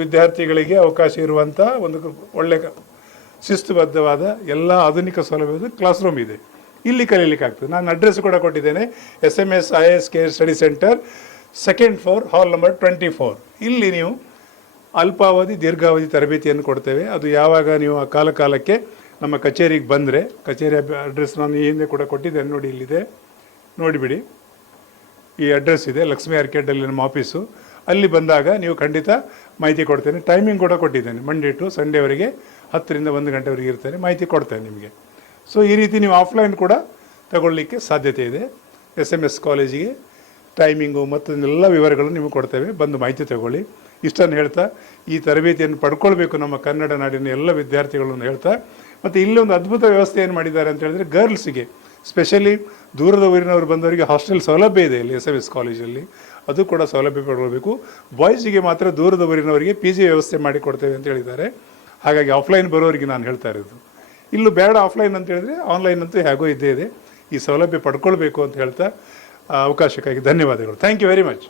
ವಿದ್ಯಾರ್ಥಿಗಳಿಗೆ ಅವಕಾಶ ಇರುವಂಥ ಒಂದು ಒಳ್ಳೆ ಶಿಸ್ತುಬದ್ಧವಾದ ಎಲ್ಲ ಆಧುನಿಕ ಸೌಲಭ್ಯದ ಕ್ಲಾಸ್ ರೂಮ್ ಇದೆ. ಇಲ್ಲಿ ಕಲೀಲಿಕ್ಕಾಗ್ತದೆ. ನಾನು ಅಡ್ರೆಸ್ ಕೂಡ ಕೊಟ್ಟಿದ್ದೇನೆ, SMS IAS care study centre, 2nd floor, hall number 24. ಇಲ್ಲಿ ನೀವು ಅಲ್ಪಾವಧಿ ದೀರ್ಘಾವಧಿ ತರಬೇತಿಯನ್ನು ಕೊಡ್ತೇವೆ. ಅದು ಯಾವಾಗ ನೀವು ಆ ಕಾಲಕ್ಕೆ ನಮ್ಮ ಕಚೇರಿಗೆ ಬಂದರೆ, ಕಚೇರಿ ಅಡ್ರೆಸ್ ನಾನು ಈ ಹಿಂದೆ ಕೂಡ ಕೊಟ್ಟಿದ್ದೇನೆ, ನೋಡಿ ಇಲ್ಲಿದೆ, ನೋಡಿಬಿಡಿ, ಈ ಅಡ್ರೆಸ್ ಇದೆ, ಲಕ್ಷ್ಮೀ ಆರ್ಕೇಡಲ್ಲಿ ನಮ್ಮ ಆಫೀಸು. ಅಲ್ಲಿ ಬಂದಾಗ ನೀವು ಖಂಡಿತ ಮಾಹಿತಿ ಕೊಡ್ತೇನೆ. ಟೈಮಿಂಗ್ ಕೂಡ ಕೊಟ್ಟಿದ್ದೇನೆ, ಮಂಡೇ ಟು ಸಂಡೇವರೆಗೆ 10 ರಿಂದ 1 ಗಂಟೆವರೆಗೆ ಇರ್ತೇನೆ, ಮಾಹಿತಿ ಕೊಡ್ತೇನೆ ನಿಮಗೆ. ಸೊ ಈ ರೀತಿ ನೀವು ಆಫ್ಲೈನ್ ಕೂಡ ತಗೊಳ್ಳಿಕ್ಕೆ ಸಾಧ್ಯತೆ ಇದೆ. SMS ಕಾಲೇಜಿಗೆ ಟೈಮಿಂಗು ಮತ್ತು ಎಲ್ಲ ವಿವರಗಳನ್ನು ನಿಮಗೆ ಕೊಡ್ತೇವೆ, ಬಂದು ಮಾಹಿತಿ ತಗೊಳ್ಳಿ. ಇಷ್ಟನ್ನು ಹೇಳ್ತಾ, ಈ ತರಬೇತಿಯನ್ನು ಪಡ್ಕೊಳ್ಬೇಕು ನಮ್ಮ ಕನ್ನಡ ನಾಡಿನ ಎಲ್ಲ ವಿದ್ಯಾರ್ಥಿಗಳನ್ನು ಹೇಳ್ತಾ, ಮತ್ತು ಇಲ್ಲಿ ಒಂದು ಅದ್ಭುತ ವ್ಯವಸ್ಥೆ ಏನು ಮಾಡಿದ್ದಾರೆ ಅಂತ ಹೇಳಿದ್ರೆ, ಗರ್ಲ್ಸಿಗೆ ಸ್ಪೆಷಲಿ ದೂರದ ಊರಿನವರು ಬಂದವರಿಗೆ ಹಾಸ್ಟೆಲ್ ಸೌಲಭ್ಯ ಇದೆ ಇಲ್ಲಿ SMS ಕಾಲೇಜಲ್ಲಿ, ಅದು ಕೂಡ ಸೌಲಭ್ಯ ಪಡ್ಕೊಳ್ಬೇಕು. ಬಾಯ್ಸಿಗೆ ಮಾತ್ರ ದೂರದ ಊರಿನವರಿಗೆ PG ವ್ಯವಸ್ಥೆ ಮಾಡಿಕೊಡ್ತೇವೆ ಅಂತ ಹೇಳಿದ್ದಾರೆ. ಹಾಗಾಗಿ ಆಫ್ಲೈನ್ ಬರೋರಿಗೆ ನಾನು ಹೇಳ್ತಾ ಇರೋದು, ಇಲ್ಲೂ ಬೇಡ ಆಫ್ಲೈನ್ ಅಂತ ಹೇಳಿದ್ರೆ ಆನ್ಲೈನ್ ಅಂತೂ ಹೇಗೋ ಇದ್ದೇ ಇದೆ. ಈ ಸೌಲಭ್ಯ ಪಡ್ಕೊಳ್ಬೇಕು ಅಂತ ಹೇಳ್ತಾ ಅವಕಾಶಕ್ಕಾಗಿ ಧನ್ಯವಾದಗಳು. Thank you very much.